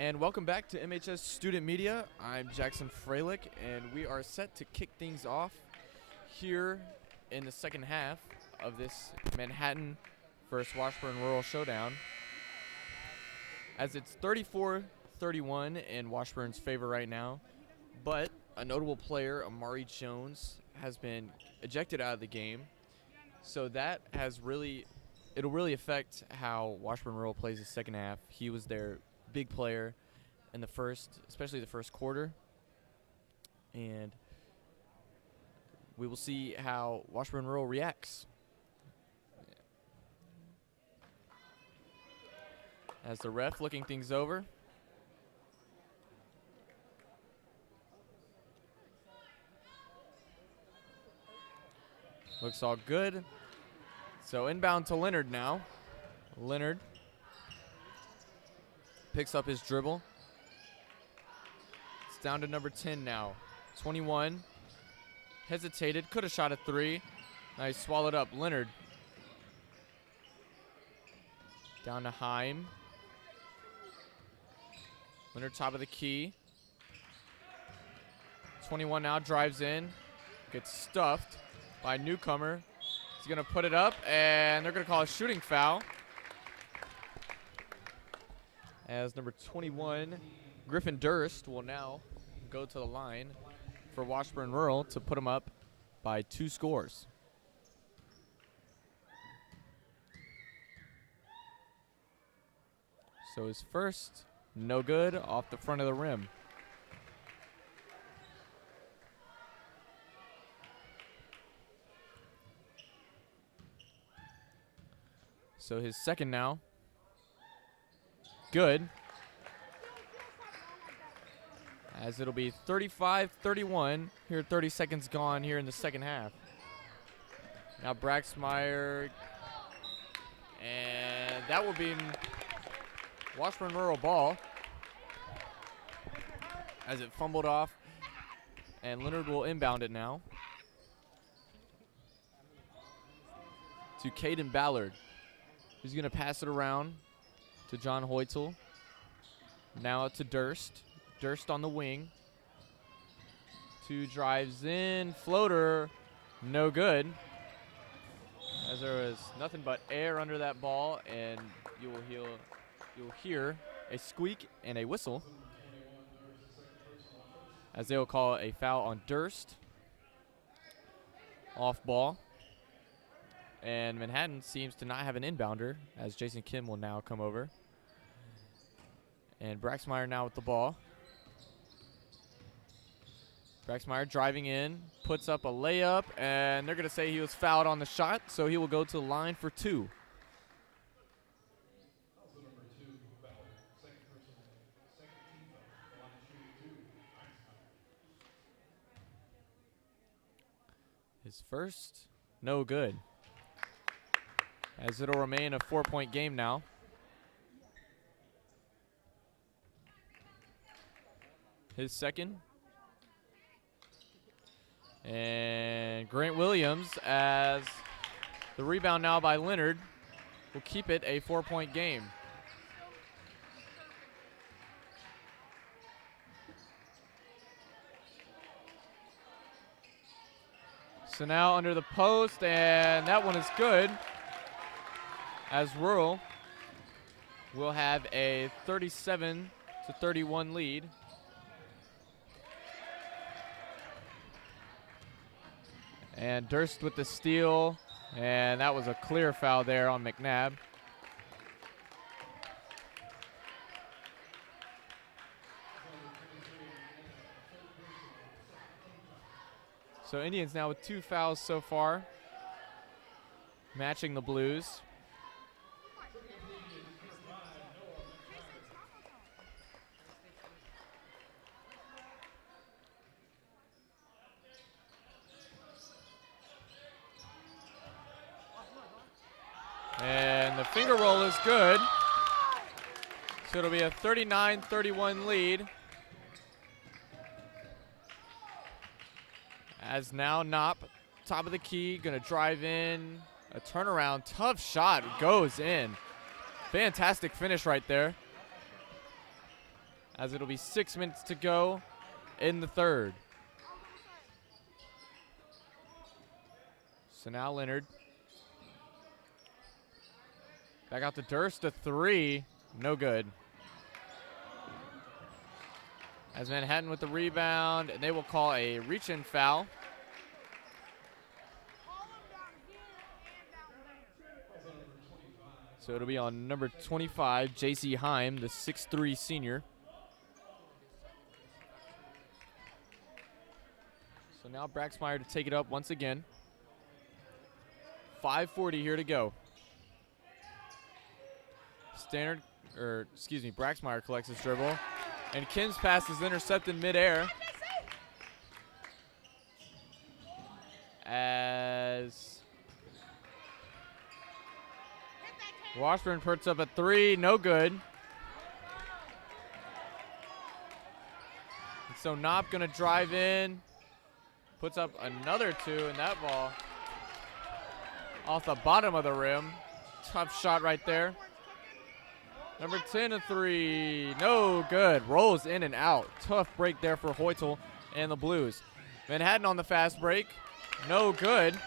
And welcome back to MHS Student Media. I'm Jackson Freilich, and we are set to kick things off here in the second half of this Manhattan versus Washburn Rural showdown. As it's 34-31 in Washburn's favor right now, but a notable player, Amari Jones, has been ejected out of the game. So that it'll really affect how Washburn Rural plays the second half. He was their big player in the first, especially the first quarter. And we will see how Washburn Rural reacts. As the ref looking things over. Looks all good. So inbound to Leonard now. Leonard picks up his dribble. It's down to number 10 now. 21. Hesitated. Could have shot a three. Nice, swallowed up. Leonard. Down to Heim. Leonard top of the key. 21 now drives in. Gets stuffed by newcomer. He's going to put it up, and they're going to call a shooting foul. As number 21, Griffin Durst, will now go to the line for Washburn Rural to put him up by 2 scores. So his first, no good, off the front of the rim. So his second now. Good. As it'll be 35-31. Here, 30 seconds gone here in the second half. Now Braxmeyer. And that will be Washburn Rural ball. As it fumbled off. And Leonard will inbound it now. To Caden Ballard. He's going to pass it around to John Hoytel. Now to Durst. Durst on the wing. 2 drives in. Floater. No good. As there was nothing but air under that ball, and you'll hear a squeak and a whistle as they will call a foul on Durst. Off ball. And Manhattan seems to not have an inbounder, as Jason Kim will now come over. And Braxmeyer now with the ball. Braxmeyer driving in, puts up a layup, and they're going to say he was fouled on the shot, so he will go to the line for 2. His first, no good. As it'll remain a 4-point game now. His second. And Grant Williams, as the rebound now by Leonard, will keep it a 4-point game. So now under the post, and that one is good. As Rural will have a 37-31 lead. And Durst with the steal, and that was a clear foul there on McNabb. So Indians now with 2 fouls so far, matching the Blues. And the finger roll is good. So it'll be a 39-31 lead. As now Knopp, top of the key, gonna drive in. A turnaround, tough shot, goes in. Fantastic finish right there. as it'll be 6 minutes to go in the third. So now Leonard. Back out to Durst, a three. No good. As Manhattan with the rebound, and they will call a reach-in foul. So it'll be on number 25, J.C. Heim, the 6'3 senior. So now Braxmeyer to take it up once again. 5:40 here to go. Braxmeyer collects his dribble. And Kim's pass is intercepted midair. As Washburn puts up a three, no good. And so Knopp gonna drive in, puts up another two, and that ball off the bottom of the rim. Tough shot right there. Number 10, a three, no good. Rolls in and out. Tough break there for Hoytel and the Blues. Manhattan on the fast break, no good.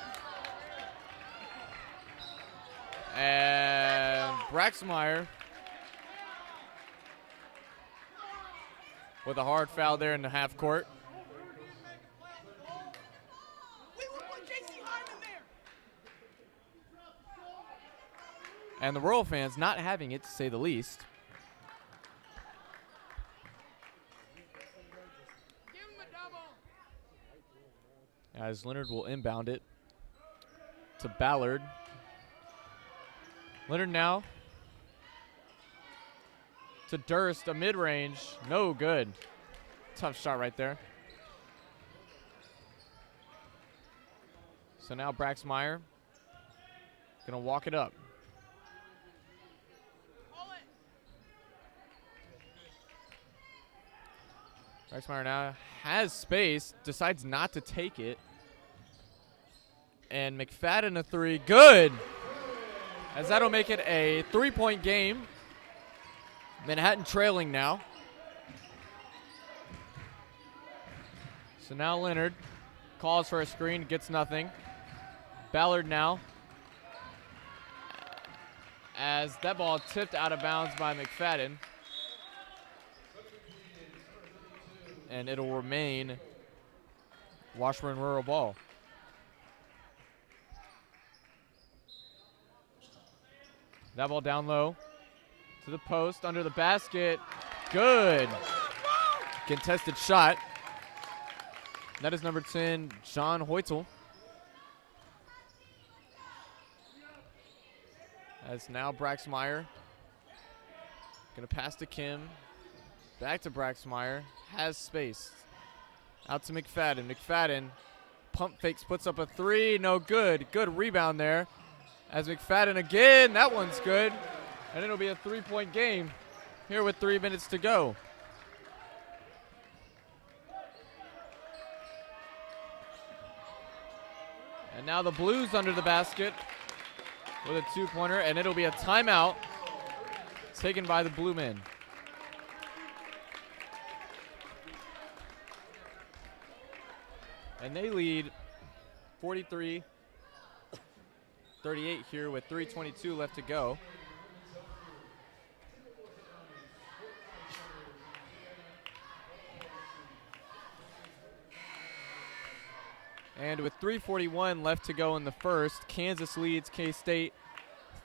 And Braxmeyer with a hard foul there in the half court. And the Rural fans not having it, to say the least. As Leonard will inbound it to Ballard. Leonard now to Durst, a mid-range, no good. Tough shot right there. So now Braxmeyer gonna walk it up. Braxmeyer now has space, decides not to take it. And McFadden a three, good. As that'll make it a 3-point game. Manhattan trailing now. So now Leonard calls for a screen, gets nothing. Ballard now. As that ball tipped out of bounds by McFadden. And it'll remain Washburn Rural ball. That ball down low to the post, under the basket. Good. Contested shot. That is number 10, John Hoytel. As now Braxmeyer. Gonna pass to Kim. Back to Braxmeyer. Has space. Out to McFadden. McFadden pump fakes, puts up a three. No good. Good rebound there. As McFadden again. That one's good. And it'll be a 3-point game here with 3 minutes to go. And now the Blues under the basket with a 2-pointer, and it'll be a timeout taken by the Blue Men. And they lead 43-38 here with 3:22 left to go. And with 3:41 left to go in the first, Kansas leads K-State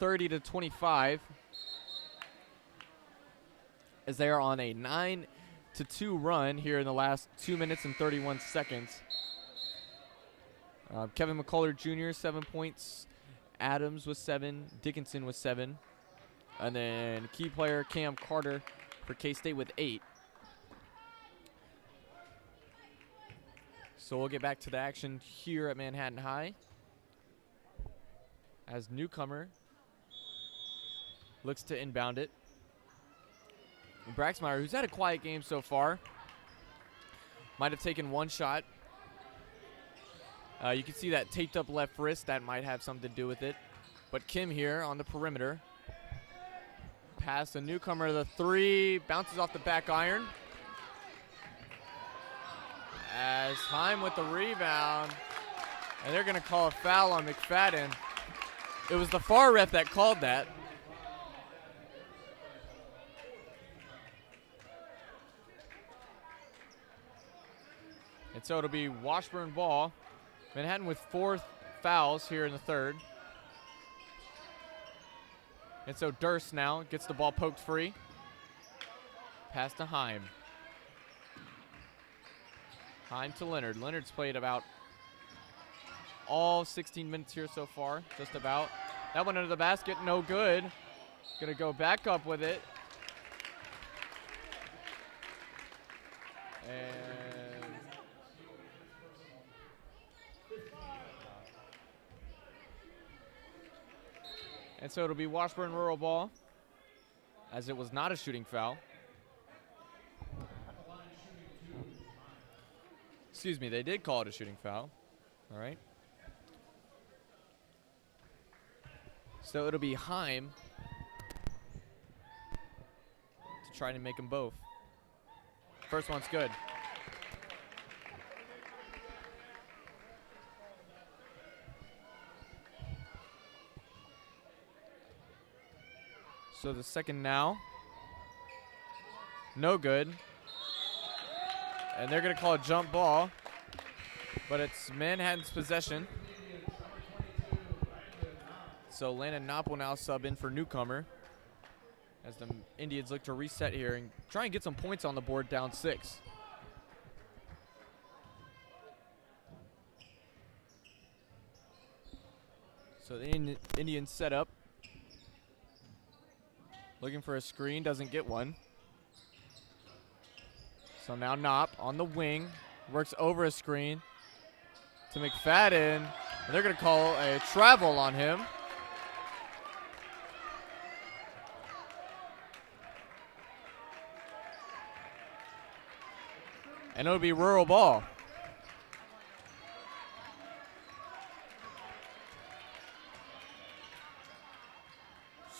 30-25 as they are on a 9-2 run here in the last 2 minutes and 31 seconds. Kevin McCullough Jr., 7 points. Adams with 7. Dickinson with 7. And then key player Cam Carter for K-State with 8. So we'll get back to the action here at Manhattan High. As newcomer looks to inbound it. And Braxmeyer, who's had a quiet game so far, might have taken one shot. You can see that taped up left wrist. That might have something to do with it. But Kim here on the perimeter. Pass the newcomer, the three, bounces off the back iron. As Heim with the rebound, and they're gonna call a foul on McFadden. It was the far ref that called that. And so it'll be Washburn ball. Manhattan with 4 fouls here in the third. And so Durst now gets the ball poked free. Pass to Heim. Heim to Leonard. Leonard's played about all 16 minutes here so far, just about. That one under the basket, no good. Gonna go back up with it. And so it'll be Washburn Rural ball, as it was not a shooting foul. Excuse me, they did call it a shooting foul. All right. So it'll be Heim to try to make them both. First one's good. So the second now. No good. And they're going to call a jump ball. But it's Manhattan's possession. So Landon Knopp will now sub in for newcomer, as the Indians look to reset here and try and get some points on the board, down 6. So the Indians set up. Looking for a screen, doesn't get one. So now Knopp on the wing, works over a screen to McFadden. And they're going to call a travel on him. And it'll be Rural ball.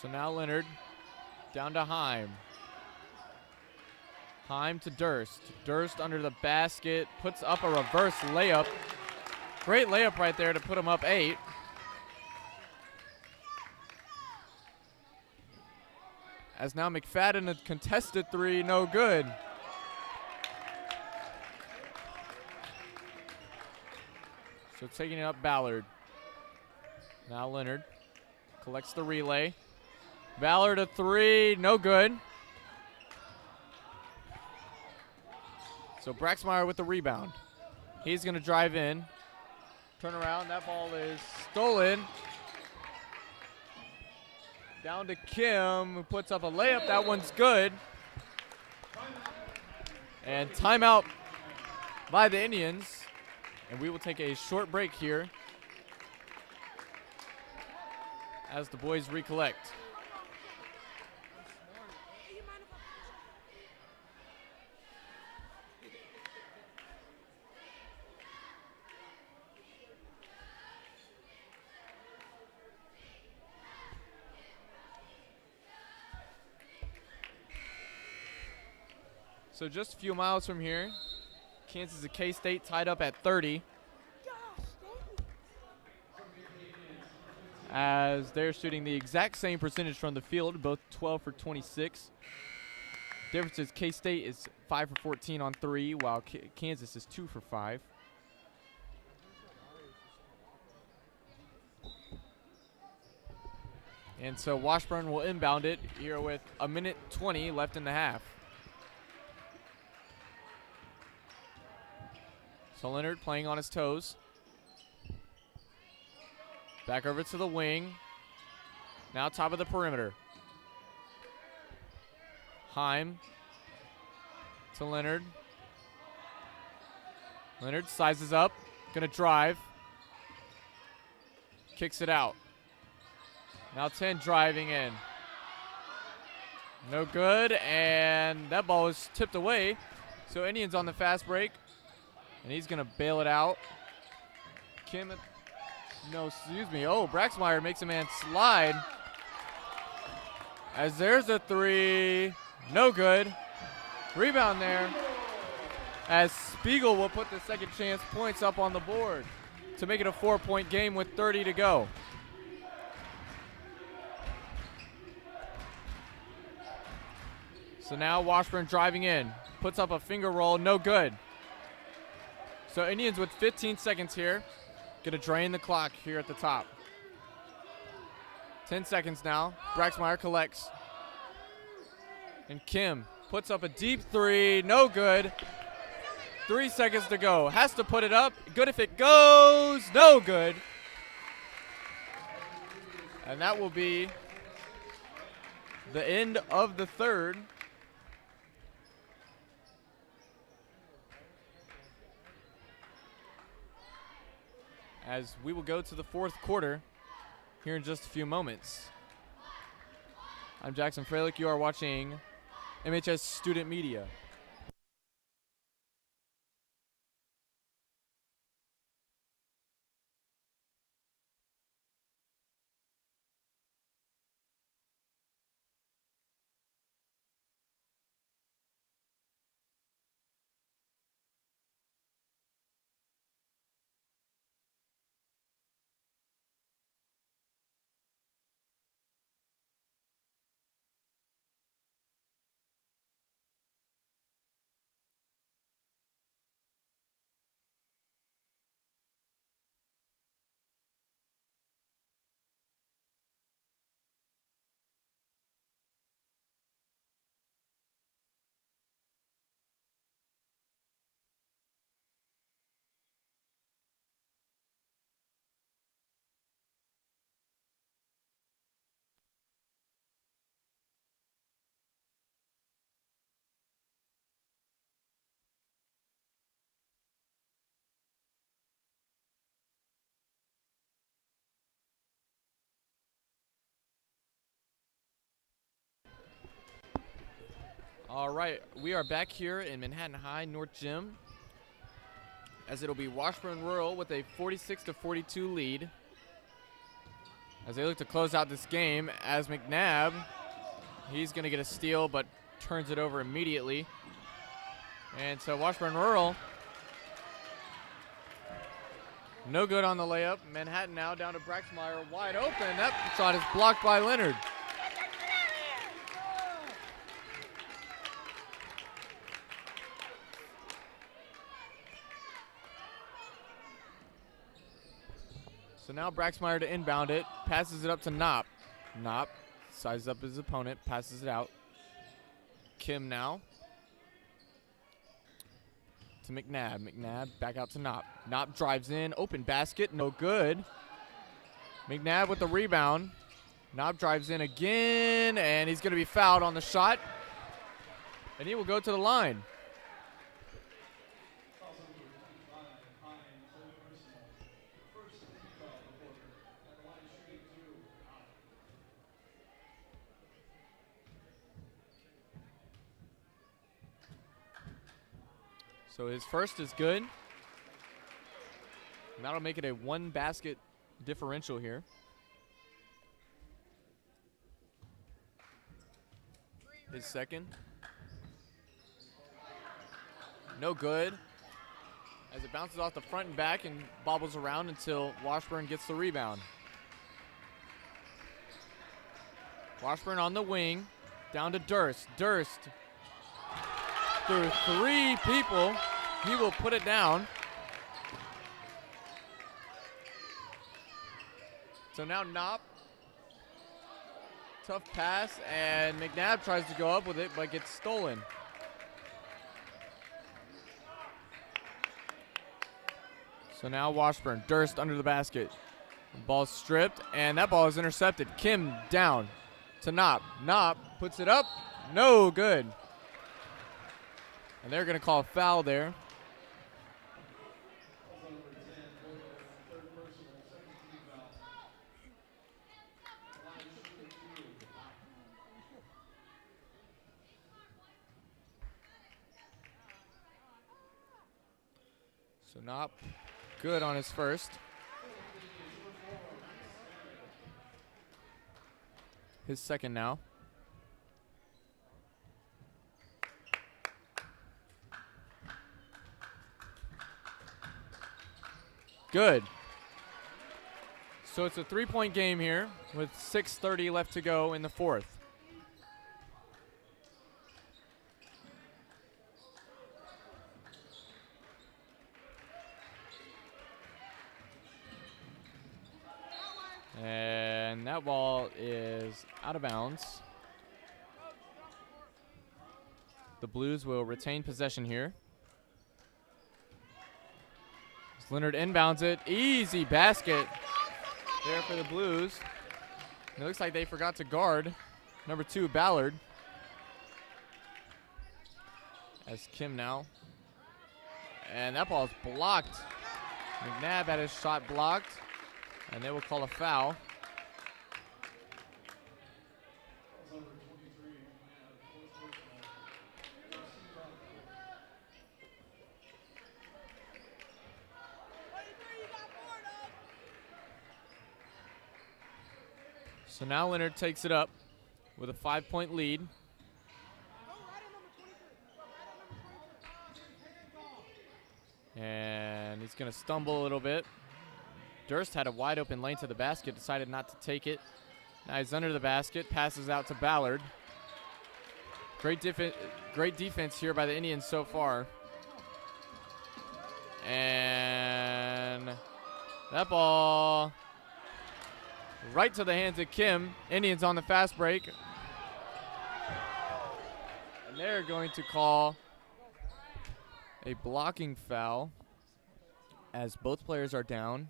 So now Leonard down to Heim. Heim to Durst. Durst under the basket, puts up a reverse layup. Great layup right there to put him up 8. As now McFadden, a contested 3, no good. So taking it up, Ballard. Now Leonard collects the relay. Ballard a 3, no good. So Braxmeyer with the rebound. He's going to drive in. Turn around, that ball is stolen. Down to Kim, who puts up a layup. That one's good. And timeout by the Indians. And we will take a short break here as the boys recollect. So just a few miles from here, Kansas and K-State tied up at 30. As they're shooting the exact same percentage from the field, both 12 for 26. Difference is K-State is 5 for 14 on 3, while Kansas is 2 for 5. And so Washburn will inbound it here with 1:20 left in the half. So Leonard playing on his toes. Back over to the wing. Now top of the perimeter. Heim to Leonard. Leonard sizes up. Gonna drive. Kicks it out. Now 10 driving in. No good, and that ball is tipped away. So Indians on the fast break. And he's going to bail it out. Oh, Braxmeyer makes a man slide. As there's a three, no good. Rebound there. As Spiegel will put the second chance points up on the board to make it a 4-point game with 30 to go. So now Washburn driving in, puts up a finger roll, no good. So Indians with 15 seconds here, gonna drain the clock here at the top. 10 seconds now, Braxmeyer collects. And Kim puts up a deep three, no good. 3 seconds to go, has to put it up, good if it goes, no good. And that will be the end of the third. As we will go to the fourth quarter here in just a few moments. I'm Jackson Freilich. You are watching MHS Student Media. All right, we are back here in Manhattan High North Gym as it'll be Washburn Rural with a 46-42 lead as they look to close out this game. As McNabb, he's going to get a steal but turns it over immediately. And so Washburn Rural, no good on the layup. Manhattan now down to Braxmeyer, wide open. That shot is blocked by Leonard. So now Braxmeyer to inbound it, passes it up to Knopp. Knopp sizes up his opponent, passes it out. Kim now to McNabb. McNabb back out to Knopp. Knopp drives in, open basket, no good. McNabb with the rebound. Knopp drives in again, and he's going to be fouled on the shot. And he will go to the line. So his first is good. And that'll make it a one basket differential here. His second. No good. As it bounces off the front and back and bobbles around until Washburn gets the rebound. Washburn on the wing. Down to Durst. Durst. Through three people, he will put it down. So now Knopp, tough pass, and McNabb tries to go up with it, but gets stolen. So now Washburn, Durst under the basket. The ball's stripped, and that ball is intercepted. Kim down to Knopp. Knopp puts it up, no good. And they're going to call a foul there. So Knopp good on his first. His second now. Good. So it's a 3-point game here with 6:30 left to go in the fourth. And that ball is out of bounds. The Blues will retain possession here. As Leonard inbounds it. Easy basket there for the Blues. It looks like they forgot to guard number 2, Ballard. As Kim now. And that ball is blocked. McNabb had his shot blocked. And they will call a foul. So now Leonard takes it up with a 5-point lead. And he's going to stumble a little bit. Durst had a wide open lane to the basket, decided not to take it. Now he's under the basket, passes out to Ballard. Great defense here by the Indians so far. And that ball right to the hands of Kim. Indians on the fast break. And they're going to call a blocking foul as both players are down.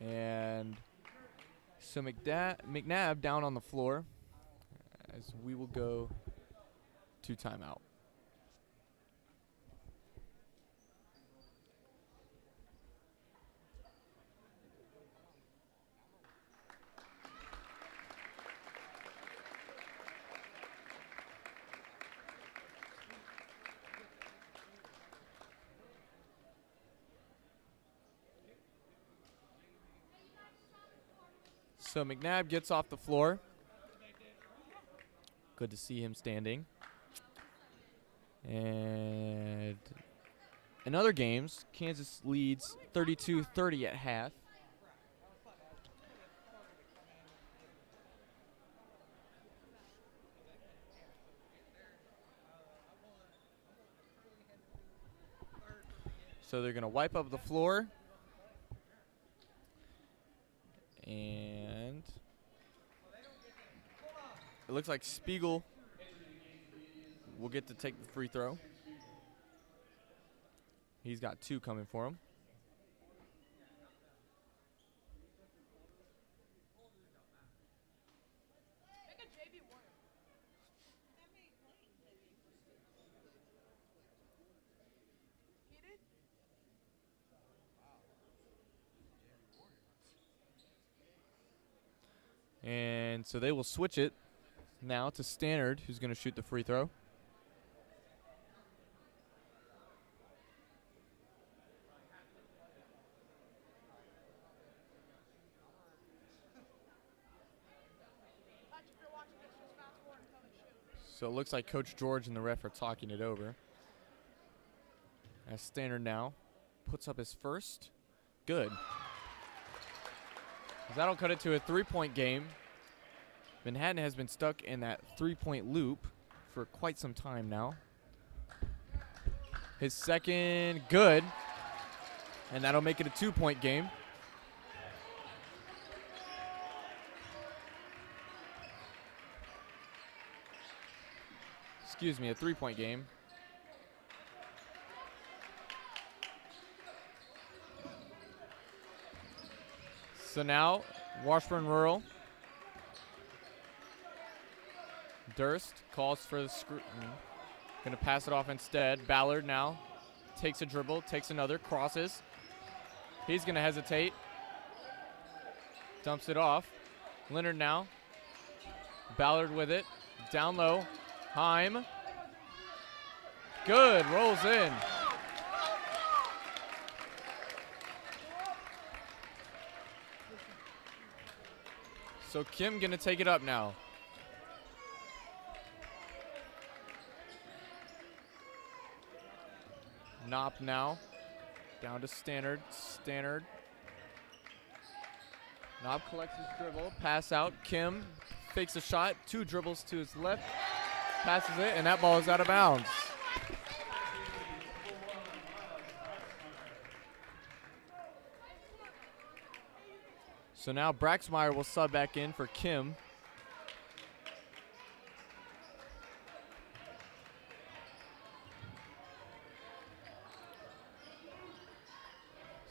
And so McNabb down on the floor as we will go to timeout. So McNabb gets off the floor. Good to see him standing. And in other games, Kansas leads 32-30 at half. So they're going to wipe up the floor. And it looks like Spiegel will get to take the free throw. He's got 2 coming for him. And so they will switch it now to Stannard, who's going to shoot the free throw. So it looks like Coach George and the ref are talking it over. As Stannard now puts up his first. Good. That'll cut it to a 3-point game. Manhattan has been stuck in that 3-point loop for quite some time now. His second, good. And that'll make it a 2-point game. Excuse me, a 3-point game. So now, Washburn Rural. Durst calls for the scrutiny. Going to pass it off instead. Ballard now takes a dribble, takes another, crosses. He's going to hesitate. Dumps it off. Leonard now. Ballard with it. Down low. Heim. Good. Rolls in. So So Kim gonna take it up now. Knopp now. Down to Stannard. Stannard. Knopp collects his dribble. Pass out. Kim fakes a shot. 2 dribbles to his left. Passes it, and that ball is out of bounds. So now Braxmeyer will sub back in for Kim.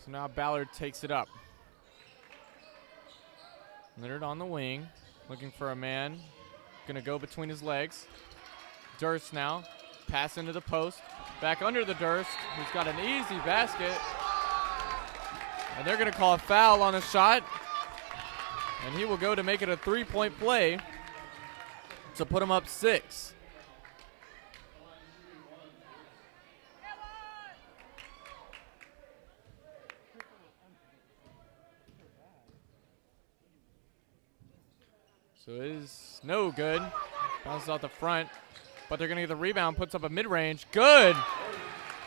So now Ballard takes it up. Leonard on the wing, looking for a man. Gonna go between his legs. Durst now, pass into the post. Back under the Durst, who's got an easy basket. And they're gonna call a foul on a shot. And he will go to make it a 3-point play to put him up 6. So it is no good. Bounces out the front, but they're going to get the rebound, puts up a mid-range. Good!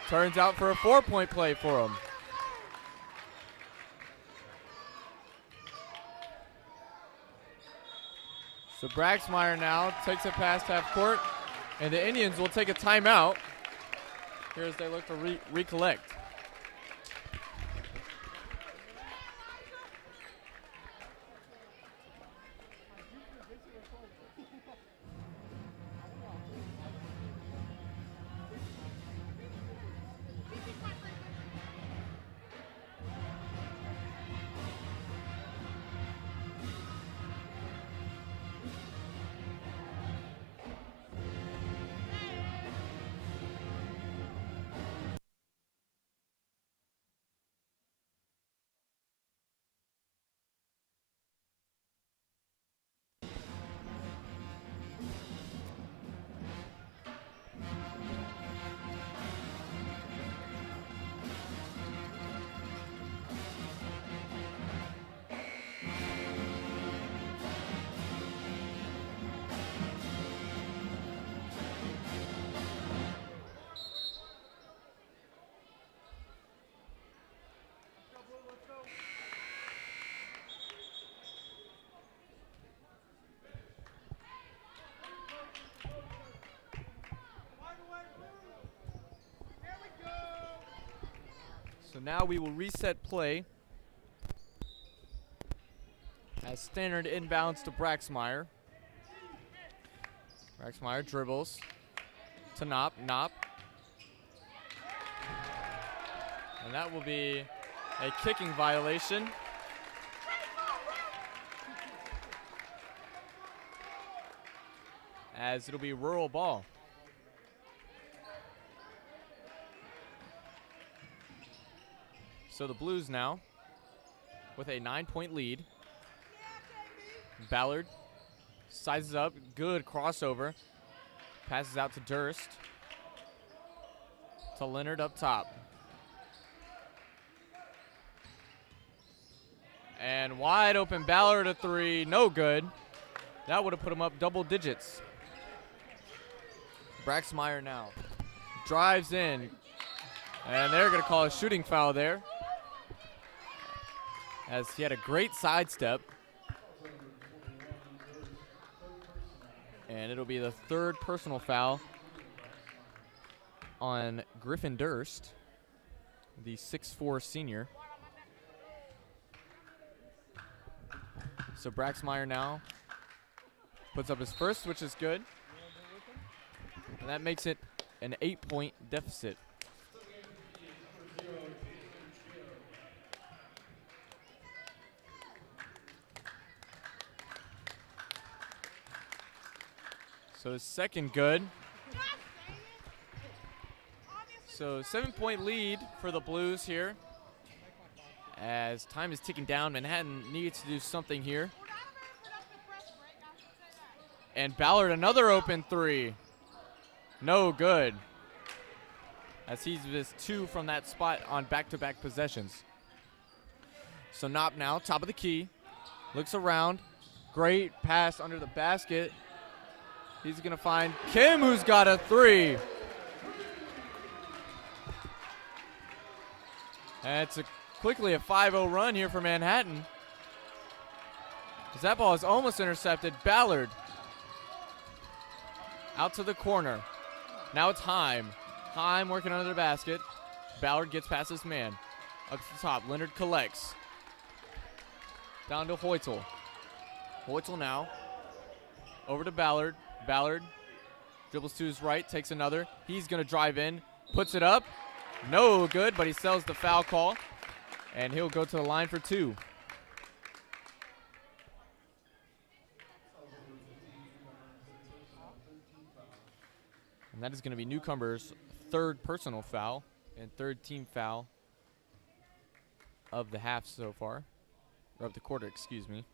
Turns out for a 4-point play for him. So Braxmeyer now takes it past half court, and the Indians will take a timeout here as they look to recollect. So now we will reset play as Stannard inbounds to Braxmeyer. Braxmeyer dribbles to Knopp. Knopp. And that will be a kicking violation. As it'll be Rural ball. So the Blues now with a 9-point lead. Ballard sizes up, good crossover. Passes out to Durst. To Leonard up top. And wide open Ballard a 3, no good. That would have put him up double digits. Braxmeyer now drives in. And they're going to call a shooting foul there, as he had a great sidestep. And it'll be the 3rd personal foul on Griffin Durst, the 6'4" senior. So Braxmeyer now puts up his first, which is good. And that makes it an 8-point deficit. So his second good. So 7-point lead for the Blues here. As time is ticking down, Manhattan needs to do something here. And Ballard another open 3. No good. As he's missed 2 from that spot on back-to-back possessions. So Knopp now, top of the key. Looks around. Great pass under the basket. He's going to find Kim, who's got a three. And it's quickly a 5-0 run here for Manhattan. As that ball is almost intercepted. Ballard out to the corner. Now it's Heim. Heim working under the basket. Ballard gets past this man. Up to the top. Leonard collects. Down to Hoytel. Hoytel now. Over to Ballard. Ballard dribbles to his right. Takes another. He's going to drive in. Puts it up. No good, but he sells the foul call. And he'll go to the line for two. And that is going to be Newcomer's third personal foul and third team foul of the half so far. Or of the quarter, excuse me.